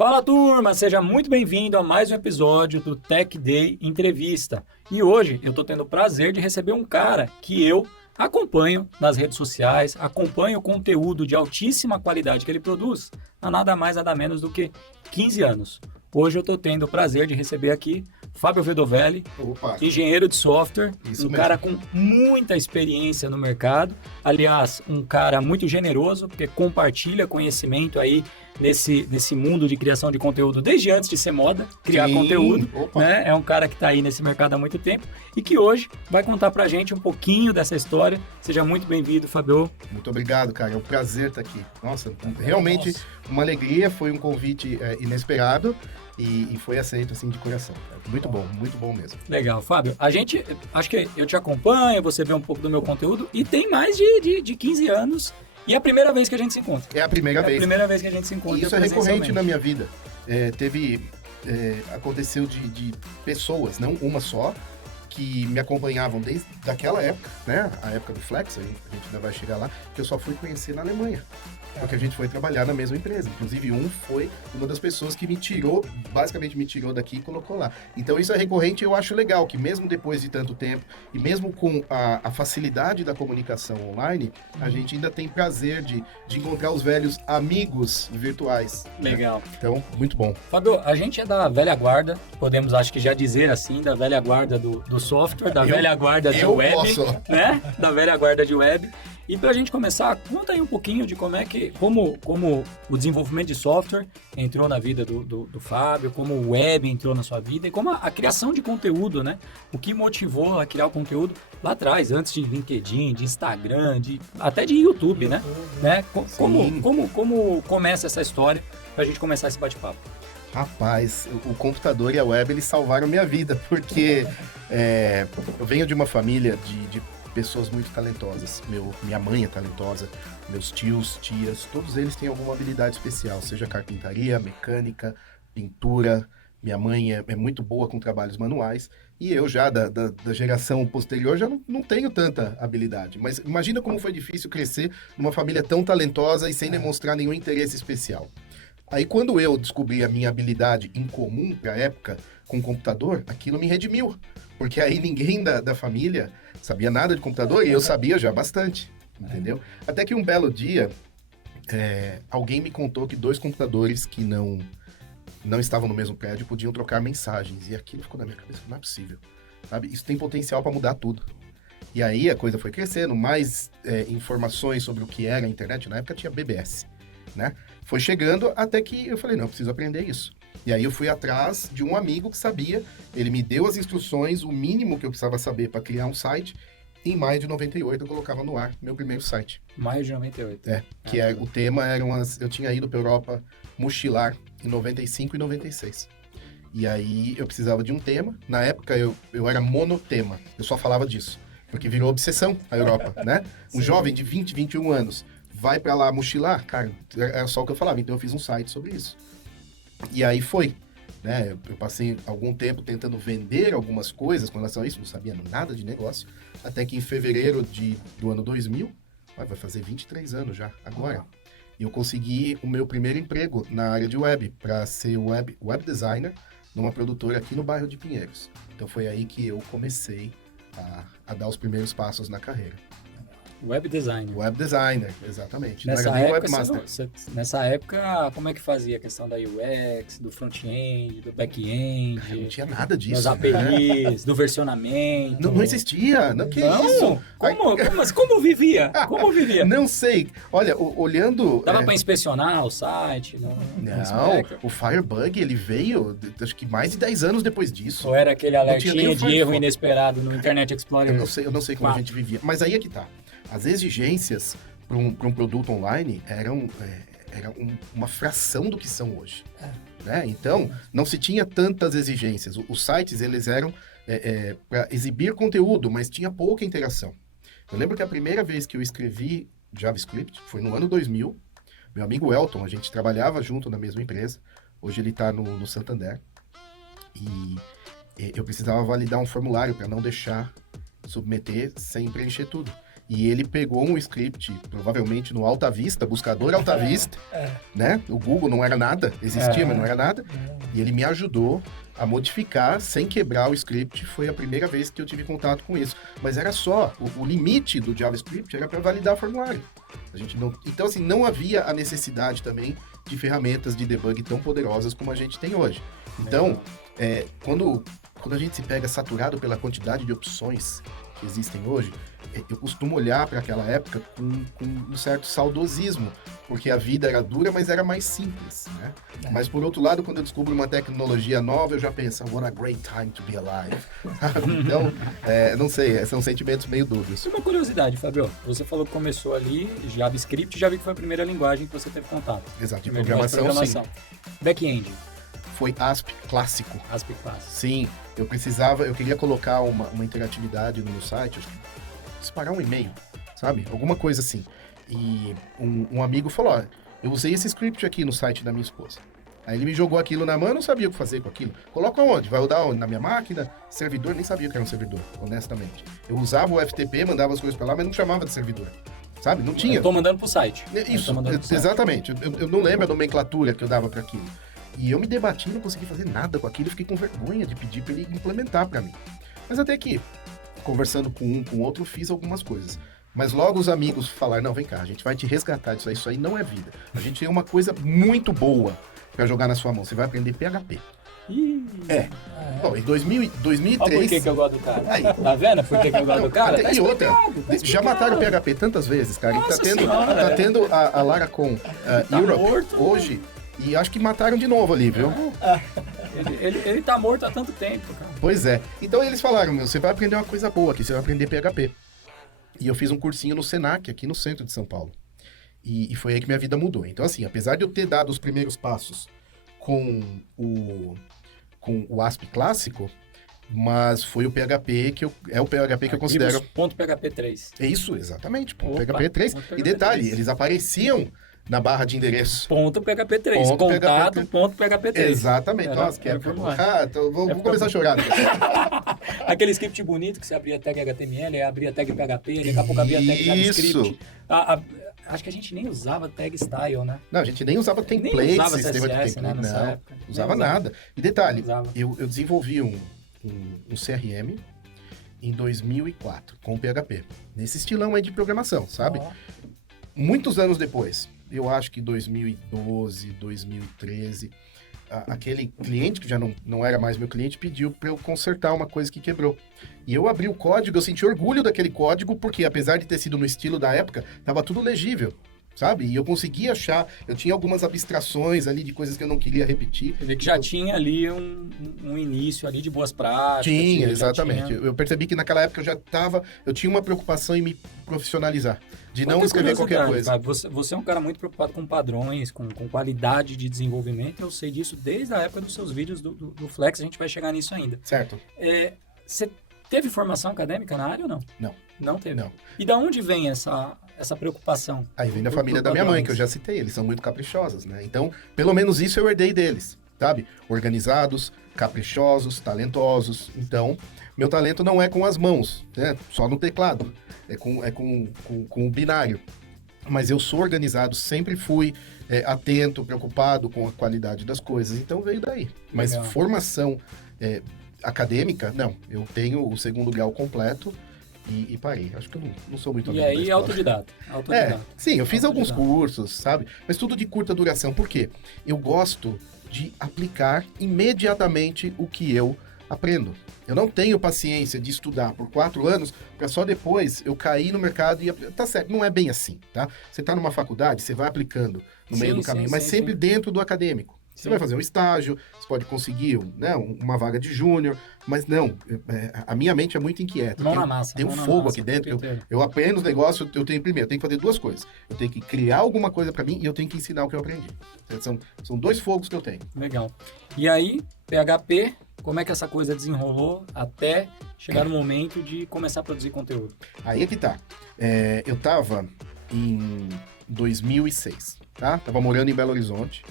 Fala turma, seja muito bem-vindo a mais um episódio do Tech Day Entrevista. E hoje eu estou tendo o prazer de receber um cara que eu acompanho nas redes sociais, acompanho o conteúdo de altíssima qualidade que ele produz há nada mais nada menos do que 15 anos. Hoje eu estou tendo o prazer de receber aqui Fábio Vedovelli, Opa, engenheiro de software, isso um mesmo. cara com muita experiência no mercado, aliás, um cara muito generoso, porque compartilha conhecimento aí nesse mundo de criação de conteúdo desde antes de ser moda, criar Sim, conteúdo, opa. né? É um cara que está aí nesse mercado há muito tempo e que hoje vai contar pra gente um pouquinho dessa história. Seja muito bem-vindo, Fábio. Muito obrigado, cara. É um prazer estar aqui. Nossa, realmente uma alegria, foi um convite inesperado e foi aceito assim de coração. Cara. Muito bom mesmo. Legal, Fábio. Acho que eu te acompanho, você vê um pouco do meu conteúdo e tem mais de 15 anos e é a primeira vez que a gente se encontra. É a primeira vez. É a primeira vez que a gente se encontra. E isso é recorrente presencialmente. na minha vida. Aconteceu de pessoas, não uma só, que me acompanhavam desde aquela época, né? A época do Flex, a gente ainda vai chegar lá, que eu só fui conhecer na Alemanha. Porque a gente foi trabalhar na mesma empresa. Inclusive, foi uma das pessoas que basicamente me tirou daqui e colocou lá. Então, isso é recorrente e eu acho legal que mesmo depois de tanto tempo, e mesmo com a facilidade da comunicação online, a gente ainda tem prazer de encontrar os velhos amigos virtuais. Né? Legal. Então, muito bom. Fábio, a gente é da velha guarda, podemos acho que já dizer assim, da velha guarda do software, da velha guarda de web, posso. né? Da velha guarda de web. E para a gente começar, conta aí um pouquinho de como o desenvolvimento de software entrou na vida do Fábio, como o web entrou na sua vida e como a criação de conteúdo, né? O que motivou a criar o conteúdo lá atrás, antes de LinkedIn, de Instagram, até de YouTube, né? Como começa essa história para a gente começar esse bate-papo? Rapaz, o computador e a web, eles salvaram minha vida, porque eu venho de uma família de pessoas muito talentosas. Minha mãe é talentosa, meus tios, tias, todos eles têm alguma habilidade especial, seja carpintaria, mecânica, pintura. Minha mãe é muito boa com trabalhos manuais, e eu já, da geração posterior, já não tenho tanta habilidade. Mas imagina como foi difícil crescer numa família tão talentosa e sem demonstrar nenhum interesse especial. Aí, quando eu descobri a minha habilidade em comum para a época com o computador, aquilo me redimiu. Porque aí ninguém da família sabia nada de computador e eu sabia já bastante, entendeu? Até que um belo dia, alguém me contou que 2 computadores que não estavam no mesmo prédio podiam trocar mensagens. E aquilo ficou na minha cabeça, não é possível, sabe? Isso tem potencial para mudar tudo. E aí a coisa foi crescendo, mais informações sobre o que era a internet. Na época tinha BBS, né? Foi chegando até que eu falei, não, eu preciso aprender isso. E aí eu fui atrás de um amigo que sabia, ele me deu as instruções, o mínimo que eu precisava saber para criar um site. Em maio de 98 eu colocava no ar meu primeiro site. Maio de 98. O tema eu tinha ido para Europa mochilar em 95 e 96. E aí eu precisava de um tema. Na época eu era monotema, eu só falava disso. Porque virou obsessão a Europa, né? Um jovem de 20, 21 anos vai para lá mochilar, cara, era só o que eu falava. Então eu fiz um site sobre isso. E aí foi, né? Eu passei algum tempo tentando vender algumas coisas com relação a isso, não sabia nada de negócio, até que em fevereiro do ano 2000, vai fazer 23 anos já, agora, e eu consegui o meu primeiro emprego na área de web, para ser web designer numa produtora aqui no bairro de Pinheiros. Então foi aí que eu comecei a dar os primeiros passos na carreira. Web design. Web designer, exatamente. Nessa Não era nem época, webmaster. nessa época, como é que fazia a questão da UX, do front-end, do back-end? Não tinha nada disso. Dos APIs, do versionamento. Não existia. Não, que Não? isso? Mas como vivia? Como vivia? Não sei. Olha, olhando... Dava para inspecionar o site? Não, o Firebug, ele veio, acho que mais de 10 anos depois disso. Ou era aquele alertinha de erro Firefox. inesperado no Internet Explorer? Eu não sei como a gente vivia. Mas aí é que tá. As exigências para um produto online eram uma fração do que são hoje. Né? Então, não se tinha tantas exigências. Os sites, eles eram para exibir conteúdo, mas tinha pouca interação. Eu lembro que a primeira vez que eu escrevi JavaScript foi no ano 2000. Meu amigo Elton, a gente trabalhava junto na mesma empresa. Hoje ele está no Santander. E eu precisava validar um formulário para não deixar submeter sem preencher tudo. E ele pegou um script, provavelmente no Alta Vista, buscador Alta Vista, né? O Google não era nada, existia, mas não era nada. E ele me ajudou a modificar sem quebrar o script. Foi a primeira vez que eu tive contato com isso. Mas era só, o limite do JavaScript era para validar formulário. A gente não, então, assim, não havia a necessidade também de ferramentas de debug tão poderosas como a gente tem hoje. Então, quando a gente se pega saturado pela quantidade de opções que existem hoje, eu costumo olhar para aquela época com um certo saudosismo, porque a vida era dura, mas era mais simples, né? Mas, por outro lado, quando eu descubro uma tecnologia nova, eu já penso, what a great time to be alive. Então, não sei, são sentimentos meio dúbios. Uma curiosidade, Fabio, você falou que começou ali JavaScript, já vi que foi a primeira linguagem que você teve contato. Exato, de Primeira linguagem de programação, sim. Back-end. Foi ASP clássico. ASP clássico. Sim, eu queria colocar uma interatividade no meu site, disparar um e-mail, sabe? Alguma coisa assim. E um amigo falou, ó, eu usei esse script aqui no site da minha esposa. Aí ele me jogou aquilo na mão, eu não sabia o que fazer com aquilo. Coloca onde? Vai rodar onde? Na minha máquina? Servidor? Nem sabia que era um servidor, honestamente. Eu usava o FTP, mandava as coisas pra lá, mas não chamava de servidor. Sabe? Não tinha. Eu tô mandando pro site. Isso, exatamente. Eu não lembro a nomenclatura que eu dava para aquilo. E eu me debati, não consegui fazer nada com aquilo, fiquei com vergonha de pedir para ele implementar para mim. Mas até que, conversando com um, com outro, fiz algumas coisas. Mas logo os amigos falaram, não, vem cá, a gente vai te resgatar disso aí, isso aí não é vida. A gente tem uma coisa muito boa para jogar na sua mão, você vai aprender PHP. Bom, em 2003... Olha por que eu gosto do cara. Aí. Tá vendo por que eu gosto do cara? Tá e outra, explicado. já mataram o PHP tantas vezes, cara. Nossa Tá tendo, senhora, tá tendo a Laracon Europe morto, hoje, e acho que mataram de novo ali, viu? Ele tá morto há tanto tempo, cara. Pois é. Então eles falaram, você vai aprender uma coisa boa aqui, você vai aprender PHP. E eu fiz um cursinho no Senac, aqui no centro de São Paulo. E foi aí que minha vida mudou. Então, assim, apesar de eu ter dado os primeiros passos com o ASP clássico, mas foi o PHP que eu considero... Ponto PHP 3. É isso, exatamente. Opa, PHP 3. ponto E detalhe, 3. eles apareciam na barra de endereço. Ponto PHP 3. Ponto Contato, PHP. ponto PHP 3. Exatamente. Nossa, que época. Então, vou começar a chorar. Aquele script bonito que você abria tag HTML, abria tag PHP, daqui a pouco abria tag JavaScript. Acho que a gente nem usava tag style, né? Não, a gente nem usava templates, nem usava sistema CSS, de template. né, nessa Não, época. usava Nem nada. E detalhe, usava. eu desenvolvi um CRM em 2004 com PHP. Nesse estilão aí de programação, sabe? Ó. Muitos anos depois, eu acho que 2012, 2013, aquele cliente que já não era mais meu cliente pediu para eu consertar uma coisa que quebrou. E eu abri o código, eu senti orgulho daquele código, porque apesar de ter sido no estilo da época, estava tudo legível, sabe? E eu consegui achar, eu tinha algumas abstrações ali de coisas que eu não queria repetir. Quer dizer que já tinha ali um início ali de boas práticas. Tinha, já exatamente. tinha- Eu percebi que naquela época eu tinha uma preocupação em me profissionalizar, de não Outra escrever qualquer curiosidade, coisa. Fábio, você é um cara muito preocupado com padrões, com qualidade de desenvolvimento. Eu sei disso desde a época dos seus vídeos do Flex, a gente vai chegar nisso ainda. Certo? Você teve formação acadêmica na área ou não? Não. Não teve? Não. E da onde vem essa preocupação? Aí vem da Por família da minha mãe, padrões. que eu já citei. Eles são muito caprichosos, né? Então, pelo menos isso eu herdei deles, sabe? Organizados, caprichosos, talentosos. Então, meu talento não é com as mãos, né? Só no teclado. É com o binário. Mas eu sou organizado, sempre fui atento, preocupado com a qualidade das coisas. Então, veio daí. Mas Legal. formação acadêmica, não. Eu tenho o segundo grau completo e parei. Acho que eu não sou muito E amigo da aí, escola. autodidata. Sim, eu fiz alguns Autodidata. cursos, sabe? Mas tudo de curta duração. Por quê? Eu gosto de aplicar imediatamente o que eu aprendo. Eu não tenho paciência de estudar por 4 anos para só depois eu cair no mercado e... Tá certo, não é bem assim, tá? Você tá numa faculdade, você vai aplicando no meio Sim, do caminho, sim, mas sim, sempre sim. dentro do acadêmico. Você Sim. vai fazer um estágio, você pode conseguir uma vaga de júnior, mas não, a minha mente é muito inquieta. Mão na massa. Tem um mão na fogo massa, aqui dentro. o tempo inteiro. Eu aprendo os negócios, eu tenho que fazer duas coisas. Eu tenho que criar alguma coisa para mim e eu tenho que ensinar o que eu aprendi. São dois fogos que eu tenho. Legal. E aí, PHP, como é que essa coisa desenrolou até chegar no momento de começar a produzir conteúdo? Aí é que tá. Eu tava em 2006, tá? Tava morando em Belo Horizonte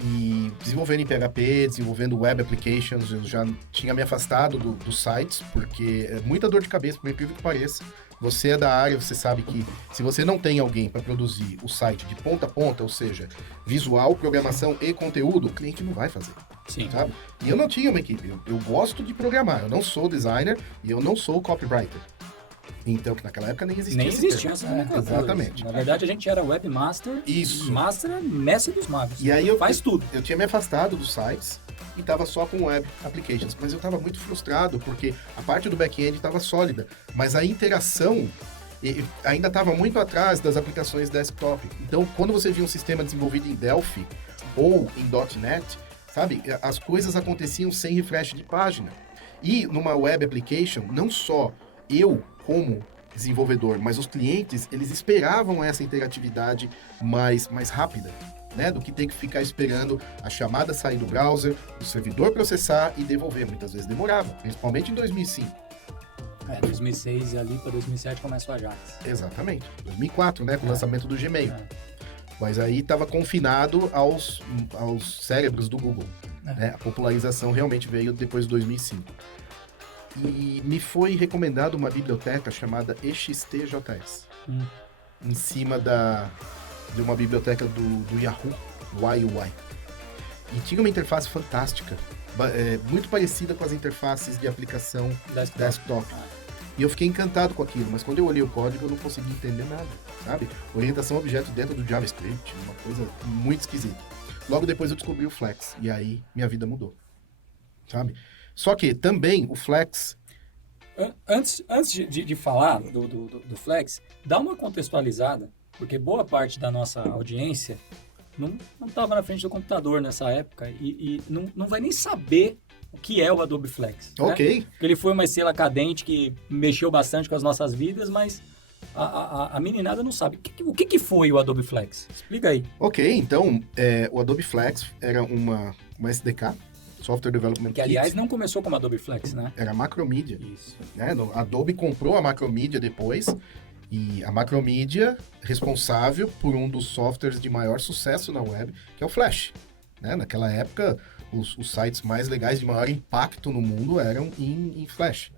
e desenvolvendo em PHP, desenvolvendo web applications. Eu já tinha me afastado dos sites, porque é muita dor de cabeça, por incrível que pareça, Você é da área, você sabe que se você não tem alguém para produzir o site de ponta a ponta, ou seja, visual, programação e conteúdo, o cliente não vai fazer. Sim. Sabe? E eu não tinha uma equipe. Eu gosto de programar. Eu não sou designer e eu não sou copywriter. Então, que naquela época nem existia. Nem existia essa nomenclatura. Exatamente. Na verdade, a gente era webmaster. Isso. Master é mestre dos magos. E aí Faz tudo. Eu tinha me afastado dos sites e estava só com web applications. Mas eu estava muito frustrado porque a parte do back-end estava sólida. Mas a interação ainda estava muito atrás das aplicações desktop. Então, quando você via um sistema desenvolvido em Delphi ou em .NET, sabe, as coisas aconteciam sem refresh de página. E numa web application, não só eu como desenvolvedor, mas os clientes, eles esperavam essa interatividade mais rápida, né? Do que ter que ficar esperando a chamada sair do browser, o servidor processar e devolver. Muitas vezes demorava, principalmente em 2005. 2006 e ali para 2007 começou a Ajax. Exatamente. 2004, né? Com o lançamento do Gmail. É. Mas aí estava confinado aos cérebros do Google. Né? A popularização realmente veio depois de 2005. E me foi recomendado uma biblioteca chamada EXTJS. Em cima de uma biblioteca do Yahoo, YUI. E tinha uma interface fantástica. Muito parecida com as interfaces de aplicação desktop. E eu fiquei encantado com aquilo, mas quando eu olhei o código eu não consegui entender nada, sabe? Orientação a objeto dentro do JavaScript, uma coisa muito esquisita. Logo depois eu descobri o Flex, e aí minha vida mudou, sabe? Só que também o Flex... Antes de falar do Flex, dá uma contextualizada, porque boa parte da nossa audiência não estava na frente do computador nessa época e não vai nem saber o que é o Adobe Flex. Ok. Né? Ele foi uma estrela cadente que mexeu bastante com as nossas vidas, mas a meninada não sabe. O que foi o Adobe Flex? Explica aí. Ok, então o Adobe Flex era uma SDK, Software Development Que, aliás, Kit. não começou como Adobe Flex, né? Era Macromedia. Isso. Né? A Adobe comprou a Macromedia depois, e a Macromedia responsável por um dos softwares de maior sucesso na web, que é o Flash. Né? Naquela época, os sites mais legais de maior impacto no mundo eram em Flash.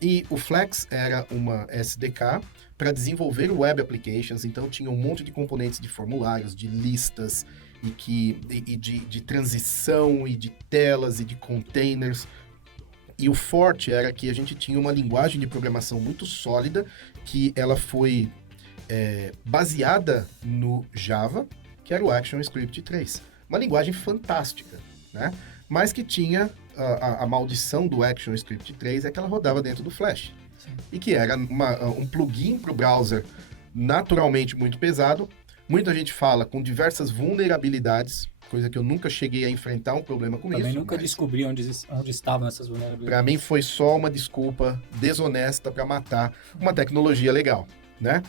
E o Flex era uma SDK para desenvolver web applications, então tinha um monte de componentes de formulários, de listas, e de transição, e de telas, e de containers. E o forte era que a gente tinha uma linguagem de programação muito sólida, que ela foi baseada no Java, que era o ActionScript 3. Uma linguagem fantástica, né? Mas que tinha a maldição do ActionScript 3 é que ela rodava dentro do Flash. Sim. E que era um plugin para o browser naturalmente muito pesado. Muita gente fala com diversas vulnerabilidades, coisa que eu nunca cheguei a enfrentar um problema com isso. Também nunca descobri onde estavam essas vulnerabilidades. Para mim foi só uma desculpa desonesta para matar uma tecnologia legal, né?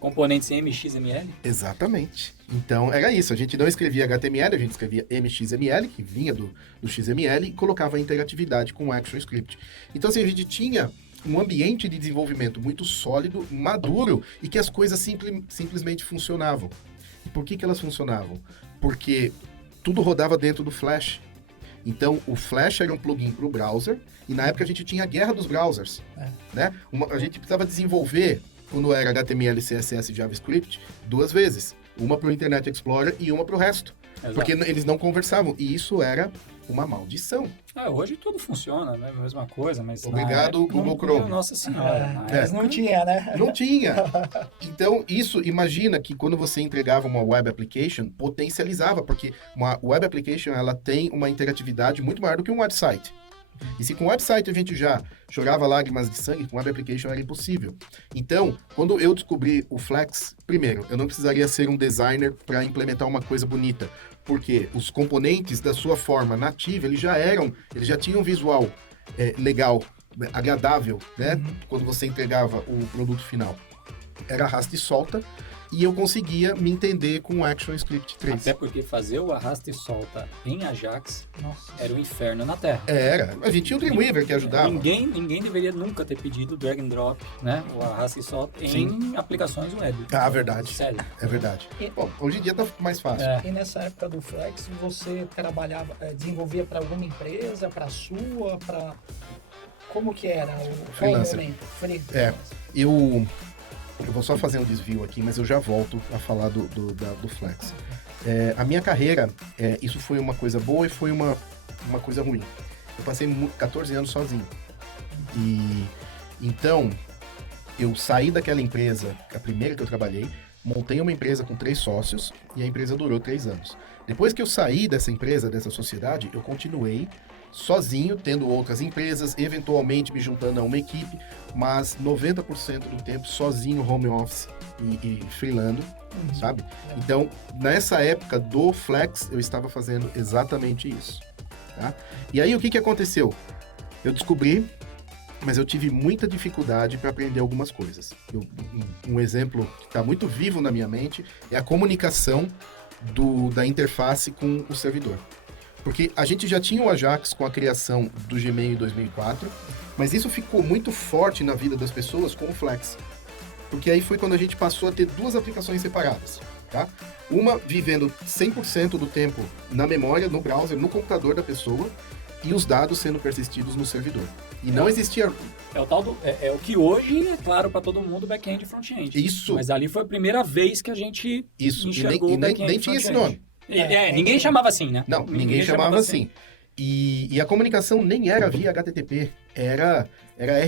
Componentes em MXML? Exatamente. Então, era isso. A gente não escrevia HTML, a gente escrevia MXML, que vinha do XML, e colocava a interatividade com o ActionScript. Então, assim, a gente tinha um ambiente de desenvolvimento muito sólido, maduro, e que as coisas simplesmente funcionavam. E por que elas funcionavam? Porque tudo rodava dentro do Flash. Então, o Flash era um plugin para o browser, e na época a gente tinha a guerra dos browsers. Né? A gente precisava desenvolver, quando era HTML, CSS e JavaScript, 2 vezes. Uma para o Internet Explorer e uma para o resto. Exato. Porque eles não conversavam. E isso era uma maldição. Hoje tudo funciona, né? A mesma coisa, mas... Obrigado, Google Chrome. Nossa Senhora. Mas não tinha, né? Não tinha. Então, imagina que quando você entregava uma web application, potencializava, porque uma web application, ela tem uma interatividade muito maior do que um website. E se com o website a gente já chorava lágrimas de sangue, com web application era impossível. Então, quando eu descobri o Flex, primeiro, eu não precisaria ser um designer para implementar uma coisa bonita, porque os componentes da sua forma nativa, eles já tinham um visual legal, agradável, né? Quando você entregava o produto final. Era arrasta e solta, e eu conseguia me entender com o ActionScript 3. Até porque fazer o arrasta e solta em Ajax era um inferno na Terra. Era. A gente tinha o Dreamweaver que ajudava. Ninguém deveria nunca ter pedido drag and drop, né? O arrasta e solta em aplicações web. Ah, verdade. Sério. É verdade. Bom, hoje em dia tá mais fácil. E nessa época do Flex, você trabalhava, desenvolvia para alguma empresa, para a sua, para... Como que era o Freelancer. momento? Free. Eu vou só fazer um desvio aqui, mas eu já volto a falar do Flex. A minha carreira, isso foi uma coisa boa e foi uma coisa ruim. Eu passei 14 anos sozinho. E então, eu saí daquela empresa, a primeira que eu trabalhei, montei uma empresa com 3 sócios e a empresa durou 3 anos. Depois que eu saí dessa empresa, dessa sociedade, eu continuei sozinho, tendo outras empresas, eventualmente me juntando a uma equipe, mas 90% do tempo sozinho, home office e freelando, sabe? Então, nessa época do Flex, eu estava fazendo exatamente isso, tá? E aí, o que aconteceu? Eu descobri, mas eu tive muita dificuldade para aprender algumas coisas. Um exemplo que está muito vivo na minha mente é a comunicação da interface com o servidor. Porque a gente já tinha o Ajax com a criação do Gmail em 2004, mas isso ficou muito forte na vida das pessoas com o Flex. Porque aí foi quando a gente passou a ter 2 aplicações separadas, tá? Uma vivendo 100% do tempo na memória, no browser, no computador da pessoa, e os dados sendo persistidos no servidor. E não existia... É o tal do... É o que hoje é claro para todo mundo, back-end e front-end. Isso. Mas ali foi a primeira vez que a gente enxergou e o back-end nem e tinha esse front-end. nome. Ninguém chamava assim, né? Não, ninguém chamava assim. E a comunicação nem era via HTTP, era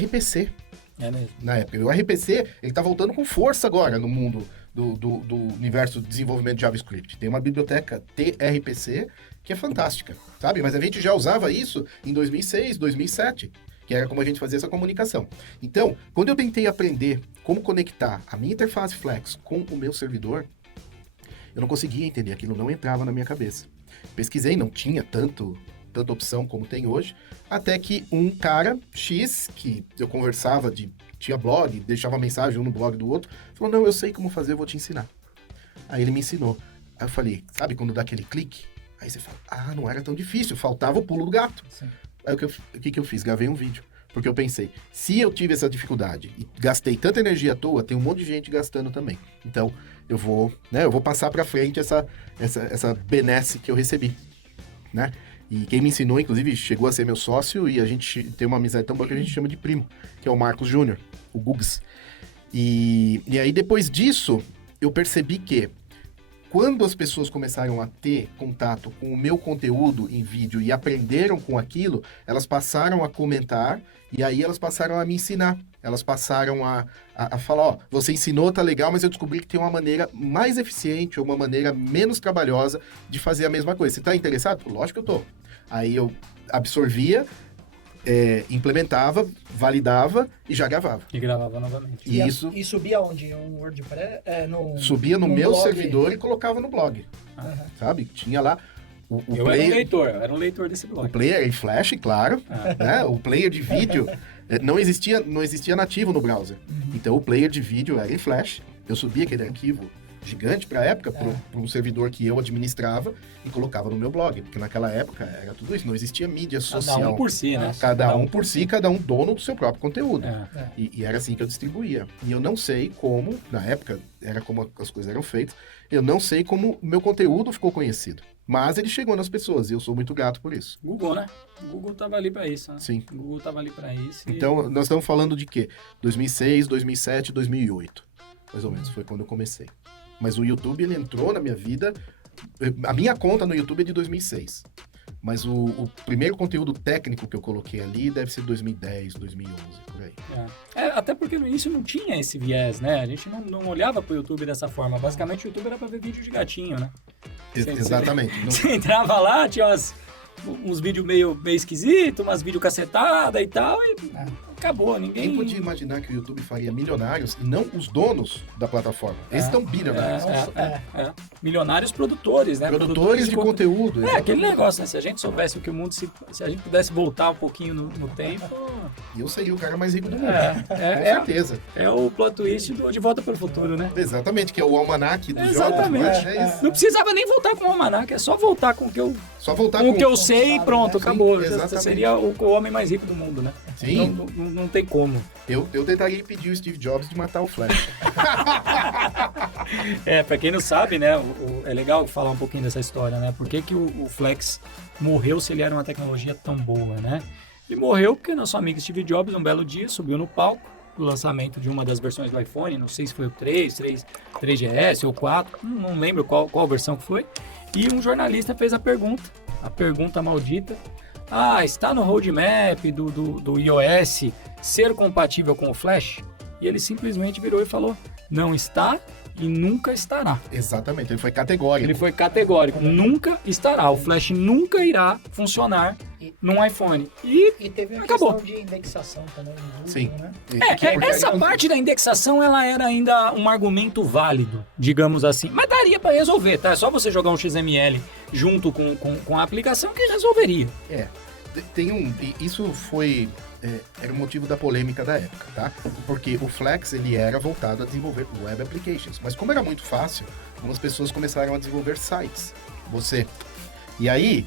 RPC. É mesmo. Na época. E o RPC, ele tá voltando com força agora no mundo do universo de desenvolvimento de JavaScript. Tem uma biblioteca TRPC que é fantástica, sabe? Mas a gente já usava isso em 2006, 2007, que era como a gente fazia essa comunicação. Então, quando eu tentei aprender como conectar a minha interface Flex com o meu servidor, eu não conseguia entender, aquilo não entrava na minha cabeça. Pesquisei, não tinha tanta opção como tem hoje, até que um cara X, que eu conversava, tinha blog, deixava mensagem um no blog do outro, falou, não, eu sei como fazer, eu vou te ensinar. Aí ele me ensinou. Aí eu falei, sabe quando dá aquele clique? Aí você fala, não era tão difícil, faltava o pulo do gato. Sim. Aí o que eu fiz? Gravei um vídeo. Porque eu pensei, se eu tive essa dificuldade e gastei tanta energia à toa, tem um monte de gente gastando também. Então, eu vou passar para frente essa benesse que eu recebi, né? E quem me ensinou, inclusive, chegou a ser meu sócio e a gente tem uma amizade tão boa que a gente chama de primo, que é o Marcos Júnior, o Gugs. E aí, depois disso, eu percebi que quando as pessoas começaram a ter contato com o meu conteúdo em vídeo e aprenderam com aquilo, elas passaram a comentar e aí elas passaram a me ensinar. Elas passaram a falar, você ensinou, tá legal, mas eu descobri que tem uma maneira mais eficiente ou uma maneira menos trabalhosa de fazer a mesma coisa. Você tá interessado? Lógico que eu tô. Aí eu absorvia, implementava, validava e já gravava. E gravava novamente. E subia onde? Um WordPress? Subia no meu blog. servidor e colocava no blog. Sabe? Tinha lá o player... Eu era um leitor desse blog. O player em Flash, claro. Né? O player de vídeo não existia nativo no browser. Então o player de vídeo era em Flash. Eu subia aquele arquivo gigante para a época, para um servidor que eu administrava e colocava no meu blog, porque naquela época era tudo isso, não existia mídia social. Cada um por si, né? Cada um por si, cada um dono do seu próprio conteúdo. E era assim que eu distribuía. E eu não sei como, na época, era como as coisas eram feitas, eu não sei como o meu conteúdo ficou conhecido. Mas ele chegou nas pessoas e eu sou muito grato por isso. Google, né? O Google tava ali para isso, né? Sim. O Google tava ali para isso. Então, nós estamos falando de quê? 2006, 2007, 2008. Mais ou menos, foi quando eu comecei. Mas o YouTube, ele entrou na minha vida... A minha conta no YouTube é de 2006. Mas o primeiro conteúdo técnico que eu coloquei ali deve ser 2010, 2011, por aí. Até porque no início não tinha esse viés, né? A gente não olhava pro YouTube dessa forma. Basicamente, o YouTube era para ver vídeo de gatinho, né? Exatamente. Você entrava lá, tinha uns vídeos meio esquisitos, umas vídeos cacetadas e tal, e acabou, ninguém... Quem podia imaginar que o YouTube faria milionários e não os donos da plataforma? Esses estão bilionários. Milionários produtores, né? Produtores de conteúdo. Aquele negócio, né? Se a gente soubesse o que o mundo... Se a gente pudesse voltar um pouquinho no tempo... Eu seria o cara mais rico do mundo. Com certeza. É o plot twist De Volta para o Futuro, né? Exatamente, que é o almanaque do Exatamente. Jobs. Não precisava nem voltar com o almanaque, é só voltar com o que eu... Só voltar com o que eu sei e pronto, acabou. Exatamente. Seria o homem mais rico do mundo, né? Sim. Não tem como. Eu tentaria impedir o Steve Jobs de matar o Flash. Pra quem não sabe, né? É legal falar um pouquinho dessa história, né? Por que o Flex morreu se ele era uma tecnologia tão boa, né? E morreu porque nosso amigo Steve Jobs, um belo dia, subiu no palco do lançamento de uma das versões do iPhone, não sei se foi o 3GS ou 4, não lembro qual versão que foi, e um jornalista fez a pergunta maldita: está no roadmap do iOS ser compatível com o Flash? E ele simplesmente virou e falou: não está e nunca estará. Exatamente, ele foi categórico. Ele foi categórico, nunca estará. O Flash nunca irá funcionar num iPhone. E teve uma acabou. questão de indexação também no Google, Sim. né? Essa parte da indexação, ela era ainda um argumento válido, digamos assim. Mas daria para resolver, tá? É só você jogar um XML junto com a aplicação que resolveria. Isso foi... era o motivo da polêmica da época, tá? Porque o Flex, ele era voltado a desenvolver web applications. Mas como era muito fácil, algumas pessoas começaram a desenvolver sites. E aí,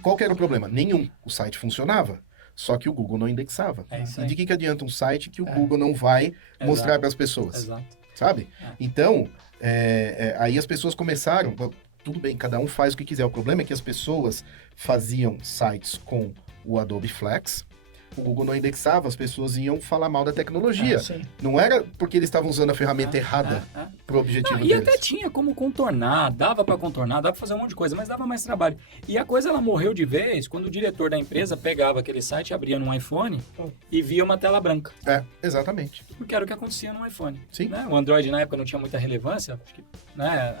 qual que era o problema? Nenhum. O site funcionava, só que o Google não indexava. É isso E aí. de que adianta um site que o Google não vai mostrar para as pessoas? Exato. Sabe? É. Então, aí as pessoas começaram... Tudo bem, cada um faz o que quiser. O problema é que as pessoas faziam sites com o Adobe Flex, o Google não indexava, as pessoas iam falar mal da tecnologia. Sim. Não era porque eles estavam usando a ferramenta errada pro objetivo E deles. até tinha como contornar, dava para contornar, dava para fazer um monte de coisa, mas dava mais trabalho. E a coisa, ela morreu de vez quando o diretor da empresa pegava aquele site, abria num iPhone e via uma tela branca. Exatamente. Porque era o que acontecia no iPhone. Sim. Né? O Android na época não tinha muita relevância, acho que, né,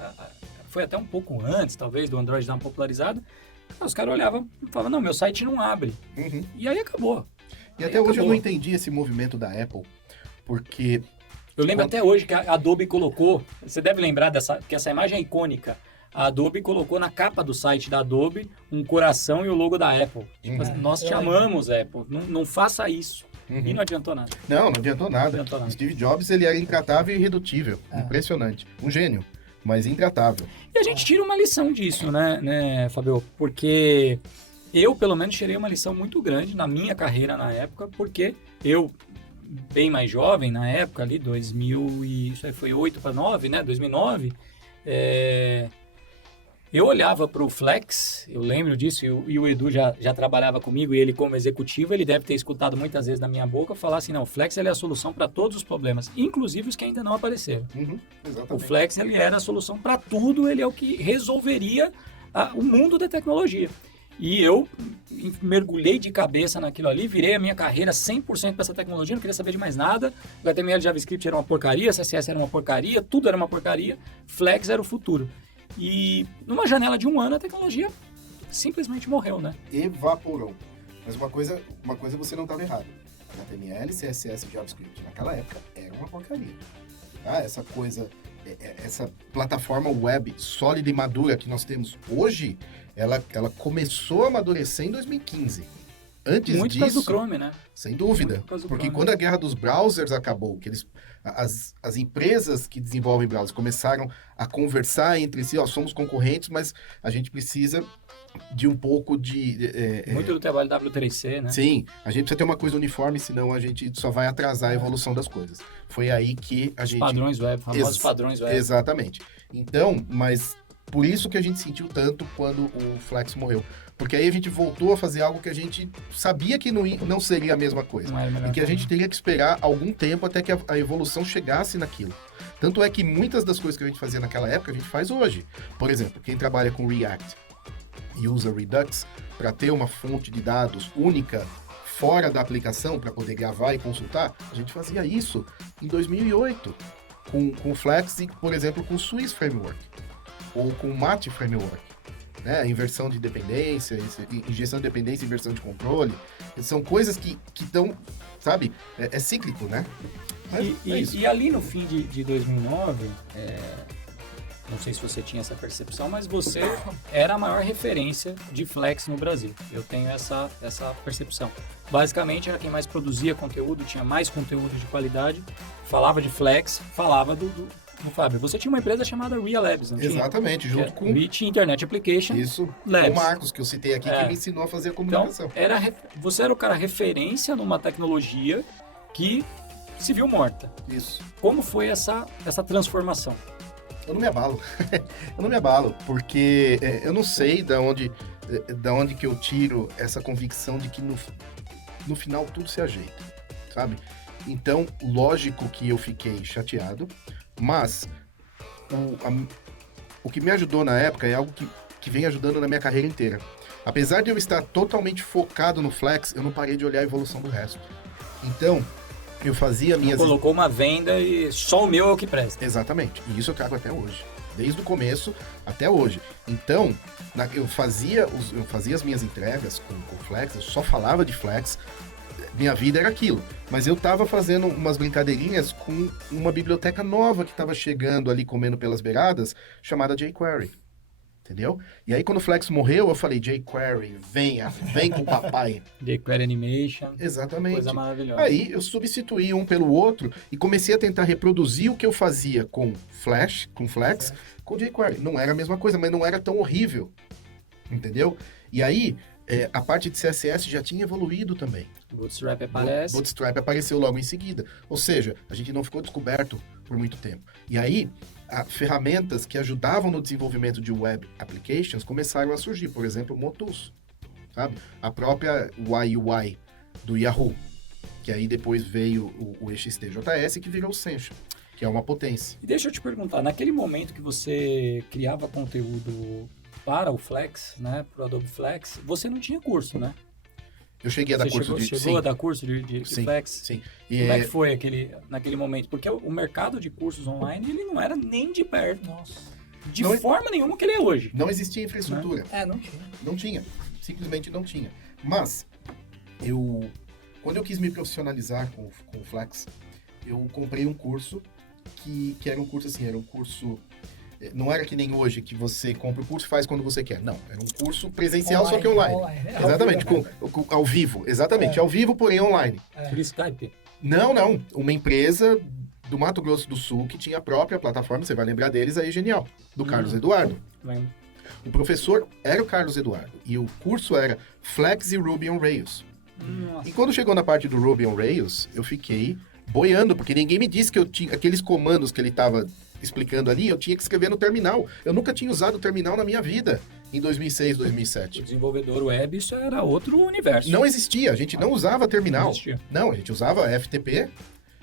foi até um pouco antes, talvez, do Android dar uma popularizada. Os caras olhavam e falavam: não, meu site não abre. Uhum. E aí acabou. E até hoje eu não entendi esse movimento da Apple, porque... Eu lembro até hoje que a Adobe colocou, você deve lembrar que essa imagem é icônica. A Adobe colocou na capa do site da Adobe um coração e o logo da Apple. Tipo assim, nós te amamos, Apple. Não faça isso. Uhum. E não adiantou nada. Não adiantou nada. Não adiantou nada. Steve Jobs, ele era intratável e irredutível. Impressionante. Um gênio, mas intratável. E a gente tira uma lição disso, né, Fabio? Porque eu, pelo menos, tirei uma lição muito grande na minha carreira na época, porque eu, bem mais jovem na época, ali, 2000 e... Isso aí foi 8 para 9, né? 2009. Eu olhava para o Flex, eu lembro disso, e o Edu já trabalhava comigo, e ele como executivo, ele deve ter escutado muitas vezes na minha boca falar assim: não, o Flex ele é a solução para todos os problemas, inclusive os que ainda não apareceram. Uhum, exatamente. O Flex ele era a solução para tudo, ele é o que resolveria o mundo da tecnologia. E eu mergulhei de cabeça naquilo ali, virei a minha carreira 100% para essa tecnologia, não queria saber de mais nada. O HTML e JavaScript era uma porcaria, CSS era uma porcaria, tudo era uma porcaria, Flex era o futuro. E numa janela de um ano a tecnologia simplesmente morreu, né? Evaporou. Mas uma coisa você não estava errado. HTML, CSS e JavaScript naquela época era uma porcaria. Essa coisa, essa plataforma web sólida e madura que nós temos hoje, ela começou a amadurecer em 2015. Antes muito disso... Muito por causa do Chrome, né? Sem dúvida. Porque quando a guerra dos browsers acabou, que as empresas que desenvolvem browsers começaram a conversar entre si, somos concorrentes, mas a gente precisa de um pouco de... muito do trabalho W3C, né? Sim, a gente precisa ter uma coisa uniforme, senão a gente só vai atrasar a evolução das coisas. Foi aí que a gente... Padrões web, famosos padrões web. Exatamente. Então, mas por isso que a gente sentiu tanto quando o Flex morreu. Porque aí a gente voltou a fazer algo que a gente sabia que não seria a mesma coisa. E que a gente teria que esperar algum tempo até que a evolução chegasse naquilo. Tanto é que muitas das coisas que a gente fazia naquela época, a gente faz hoje. Por exemplo, quem trabalha com React e usa Redux para ter uma fonte de dados única fora da aplicação para poder gravar e consultar, a gente fazia isso em 2008 com o Flex e, por exemplo, com o Swiss Framework ou com o Mate Framework. Né? Inversão de dependência, injeção de dependência e inversão de controle. São coisas que estão, sabe, é cíclico, né? E ali no fim de 2009, não sei se você tinha essa percepção, mas você era a maior referência de Flex no Brasil. Eu tenho essa percepção. Basicamente, era quem mais produzia conteúdo, tinha mais conteúdo de qualidade, falava de Flex, falava do Fábio. Você tinha uma empresa chamada Ria Labs, não tinha? Exatamente, junto com... Reach Internet Application. Isso, Labs. o Marcos, que eu citei aqui, que me ensinou a fazer a comunicação. Então, você era o cara referência numa tecnologia que se viu morta. Isso. Como foi essa transformação? Eu não me abalo. Eu não me abalo, porque eu não sei da onde que eu tiro essa convicção de que no final tudo se ajeita, sabe? Então, lógico que eu fiquei chateado, mas o que me ajudou na época é algo que vem ajudando na minha carreira inteira. Apesar de eu estar totalmente focado no Flex, eu não parei de olhar a evolução do resto. Então, eu fazia minhas... Colocou uma venda e só o meu é o que presta. Exatamente. E isso eu trago até hoje. Desde o começo até hoje. Então, eu fazia as minhas entregas com o Flex, eu só falava de Flex, minha vida era aquilo. Mas eu tava fazendo umas brincadeirinhas com uma biblioteca nova que tava chegando ali, comendo pelas beiradas, chamada jQuery. Entendeu? E aí, quando o Flex morreu, eu falei, jQuery, vem com o papai. jQuery Animation. Exatamente. Coisa maravilhosa. Aí, eu substituí um pelo outro e comecei a tentar reproduzir o que eu fazia com Flash, com Flex, com jQuery. Não era a mesma coisa, mas não era tão horrível. Entendeu? E aí, a parte de CSS já tinha evoluído também. Bootstrap aparece. Bootstrap apareceu logo em seguida. Ou seja, a gente não ficou descoberto por muito tempo. E aí, ferramentas que ajudavam no desenvolvimento de web applications começaram a surgir. Por exemplo, o Motus, sabe? A própria YUI do Yahoo, que aí depois veio o XTJS, que virou o Sencha, que é uma potência. E deixa eu te perguntar, naquele momento que você criava conteúdo para o Flex, né, para o Adobe Flex, você não tinha curso, né? Eu cheguei a dar curso de... Chegou a dar curso de sim, Flex? Sim. E como é que foi naquele momento? Porque o mercado de cursos online, ele não era nem de perto. Nossa. De forma nenhuma que ele é hoje. Não existia infraestrutura. Não tinha. Não tinha. Simplesmente não tinha. Mas, quando eu quis me profissionalizar com o Flex, eu comprei um curso que era um curso assim, era um curso... Não era que nem hoje, que você compra o curso e faz quando você quer. Não, era um curso presencial, só que online. Exatamente, ao vivo. Exatamente, ao vivo, porém online. Por Skype. Não. Uma empresa do Mato Grosso do Sul que tinha a própria plataforma, você vai lembrar deles aí, genial, do Carlos Eduardo. Lembro. O professor era o Carlos Eduardo e o curso era Flex e Ruby on Rails. Nossa. E quando chegou na parte do Ruby on Rails, eu fiquei boiando, porque ninguém me disse que eu tinha aqueles comandos que ele estava explicando ali, eu tinha que escrever no terminal. Eu nunca tinha usado o terminal na minha vida, em 2006, O 2007. desenvolvedor web, isso era outro universo. Não existia, a gente não usava terminal. Não existia. Não, a gente usava FTP,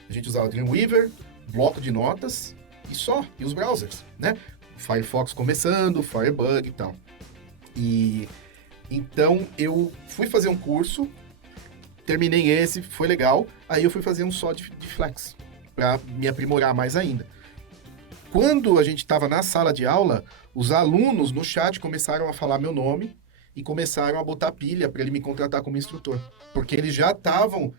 a gente usava Dreamweaver, bloco de notas e só, e os browsers, né? Firefox começando, Firebug e tal. E então eu fui fazer um curso, terminei esse, foi legal, aí eu fui fazer um só de Flex, para me aprimorar mais ainda. Quando a gente estava na sala de aula, os alunos no chat começaram a falar meu nome e começaram a botar pilha para ele me contratar como instrutor. Porque eles já estavam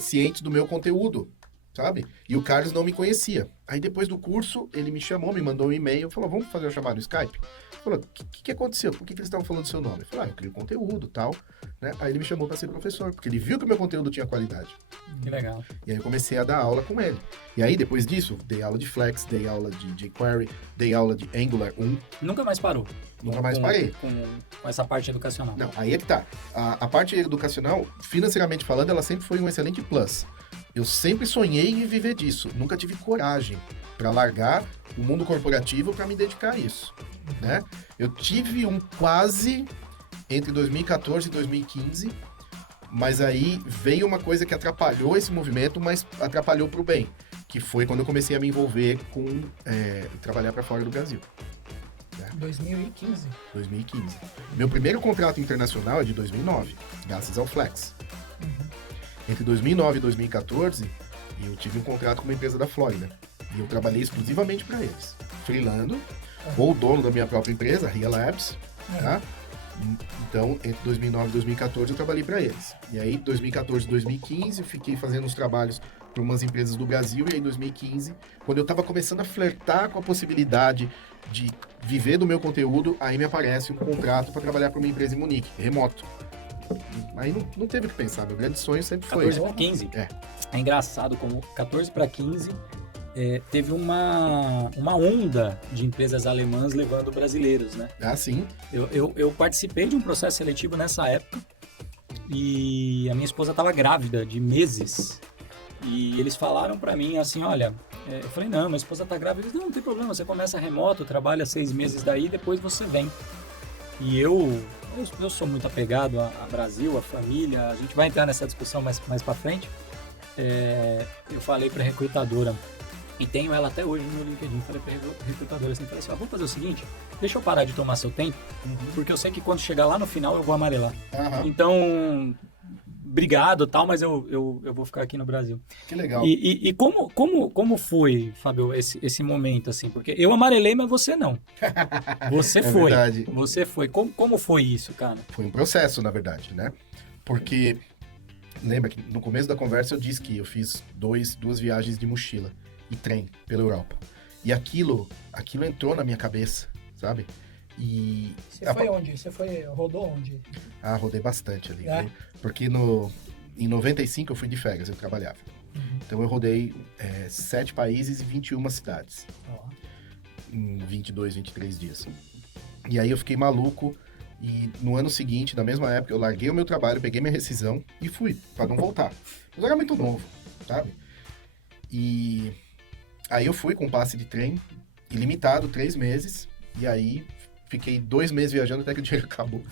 cientes do meu conteúdo, sabe? E o Carlos não me conhecia. Aí depois do curso, ele me chamou, me mandou um e-mail, falou, vamos fazer uma chamada no Skype? Falou, o que aconteceu? Por que eles estavam falando do seu nome? Eu falei, eu crio conteúdo e tal. Né? Aí ele me chamou para ser professor, porque ele viu que o meu conteúdo tinha qualidade. Que legal. E aí eu comecei a dar aula com ele. E aí, depois disso, dei aula de Flex, dei aula de jQuery, dei aula de Angular 1. Nunca mais parou. Nunca mais parei. Com essa parte educacional. Não, aí é que tá. A parte educacional, financeiramente falando, ela sempre foi um excelente plus. Eu sempre sonhei em viver disso. Nunca tive coragem para largar o mundo corporativo para me dedicar a isso, né? Eu tive um quase entre 2014 e 2015, mas aí veio uma coisa que atrapalhou esse movimento, mas atrapalhou para o bem, que foi quando eu comecei a me envolver com trabalhar para fora do Brasil. 2015. 2015. Meu primeiro contrato internacional é de 2009, graças ao Flex. Entre 2009 e 2014, eu tive um contrato com uma empresa da Flórida. E eu trabalhei exclusivamente para eles. Freelando, ou dono da minha própria empresa, Ria Labs, tá? Então, entre 2009 e 2014, eu trabalhei para eles. E aí, 2014 e 2015, eu fiquei fazendo uns trabalhos para umas empresas do Brasil. E aí, em 2015, quando eu estava começando a flertar com a possibilidade de viver do meu conteúdo, aí me aparece um contrato para trabalhar para uma empresa em Munique, remoto. Aí não teve o que pensar, meu grande sonho sempre foi... 14 para 15. É engraçado como 14 para 15 teve uma onda de empresas alemãs levando brasileiros, né? Ah, sim. Eu participei de um processo seletivo nessa época e a minha esposa estava grávida de meses e eles falaram para mim assim, olha, eu falei, não, minha esposa está grávida. Eles, não tem problema, você começa remoto, trabalha 6 meses daí, depois você vem. E eu eu sou muito apegado a Brasil, a família, a gente vai entrar nessa discussão mais para frente. Eu falei para a recrutadora, e tenho ela até hoje no meu LinkedIn, falei para a recrutadora assim, falei assim, vamos fazer o seguinte, deixa eu parar de tomar seu tempo, porque eu sei que quando chegar lá no final eu vou amarelar. Aham. Então, obrigado tal, mas eu vou ficar aqui no Brasil. Que legal. E como foi, Fábio, esse momento, assim? Porque eu amarelei, mas você não. Você É foi. verdade. Você foi. Como foi isso, cara? Foi um processo, na verdade, né? Porque, lembra que no começo da conversa eu disse que eu fiz duas viagens de mochila e trem pela Europa. E aquilo entrou na minha cabeça, sabe? E... Você foi onde? Rodou onde? rodei bastante ali, É? viu? Porque em 95 eu fui de férias, eu trabalhava. Então eu rodei 7 países e 21 cidades. Ó. Em 22, 23 dias. E aí eu fiquei maluco e no ano seguinte, na mesma época, eu larguei o meu trabalho, peguei minha rescisão e fui, para não voltar. Mas eu era muito novo, sabe? E aí eu fui com passe de trem, ilimitado, 3 meses, e aí fiquei 2 meses viajando até que o dinheiro acabou.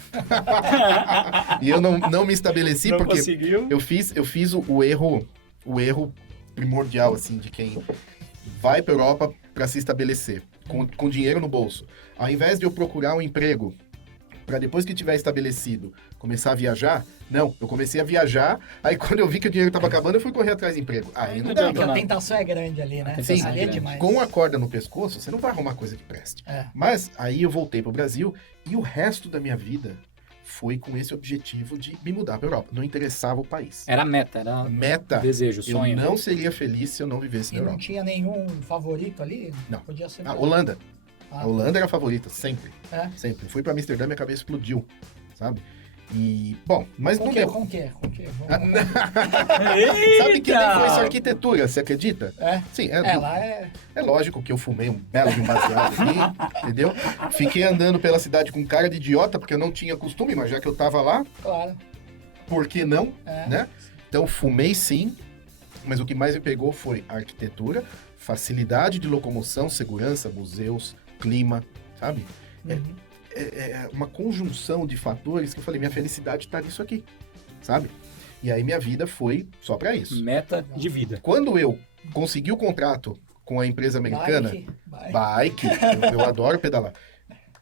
E eu não me estabeleci Não porque conseguiu? eu fiz o erro primordial, assim, de quem vai para Europa para se estabelecer, com dinheiro no bolso. Ao invés de eu procurar um emprego para depois que tiver estabelecido começar a viajar, não, eu comecei a viajar, aí quando eu vi que o dinheiro estava acabando, eu fui correr atrás de emprego. Aí não dá, Porque a não. tentação é grande ali, né? A tentação Sim, ali é é grande. demais. Com a corda no pescoço, você não vai arrumar coisa que preste. É. Mas aí eu voltei pro Brasil e o resto da minha vida foi com esse objetivo de me mudar para Europa. Não interessava o país. Era meta, era Meta, desejo, eu sonho. não seria feliz se eu não vivesse E na não Europa. tinha nenhum favorito ali? Não. Podia ser. A Holanda. Ah, A Holanda era a favorita, sempre. É? Sempre. Fui para Amsterdã e minha cabeça explodiu, sabe? E, bom, mas Com não que? deu. Com que? Sabe que nem foi isso Eita! arquitetura, você acredita? É? Sim, Lá é... é lógico que eu fumei um belo de um baseado aqui, entendeu? Fiquei andando pela cidade com cara de idiota, porque eu não tinha costume, mas já que eu tava lá, Claro. por que não, É. né? Então, fumei sim, mas o que mais me pegou foi a arquitetura, facilidade de locomoção, segurança, museus, clima, sabe? Uhum. É uma conjunção de fatores que eu falei, minha felicidade tá nisso aqui, sabe? E aí minha vida foi só para isso. Meta de vida. Quando eu consegui o contrato com a empresa americana, Bike. eu adoro pedalar,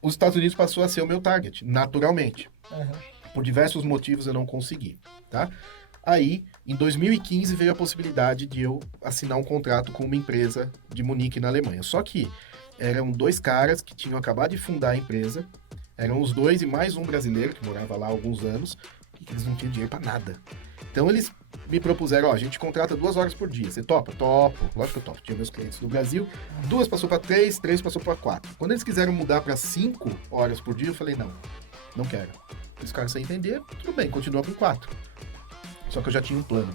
os Estados Unidos passou a ser o meu target, naturalmente. Uhum. Por diversos motivos eu não consegui, tá? Aí, em 2015, veio a possibilidade de eu assinar um contrato com uma empresa de Munique, na Alemanha. Só que eram 2 caras que tinham acabado de fundar a empresa, eram os 2 e mais um brasileiro que morava lá há alguns anos, e que eles não tinham dinheiro para nada. Então eles me propuseram, a gente contrata 2 horas por dia, você topa? Topo, lógico que eu topo. Tinha meus clientes no Brasil, 2 passou para 3, 3 passou para 4. Quando eles quiseram mudar para 5 horas por dia, eu falei, não quero. Os caras sem entender, tudo bem, continua com 4. Só que eu já tinha um plano.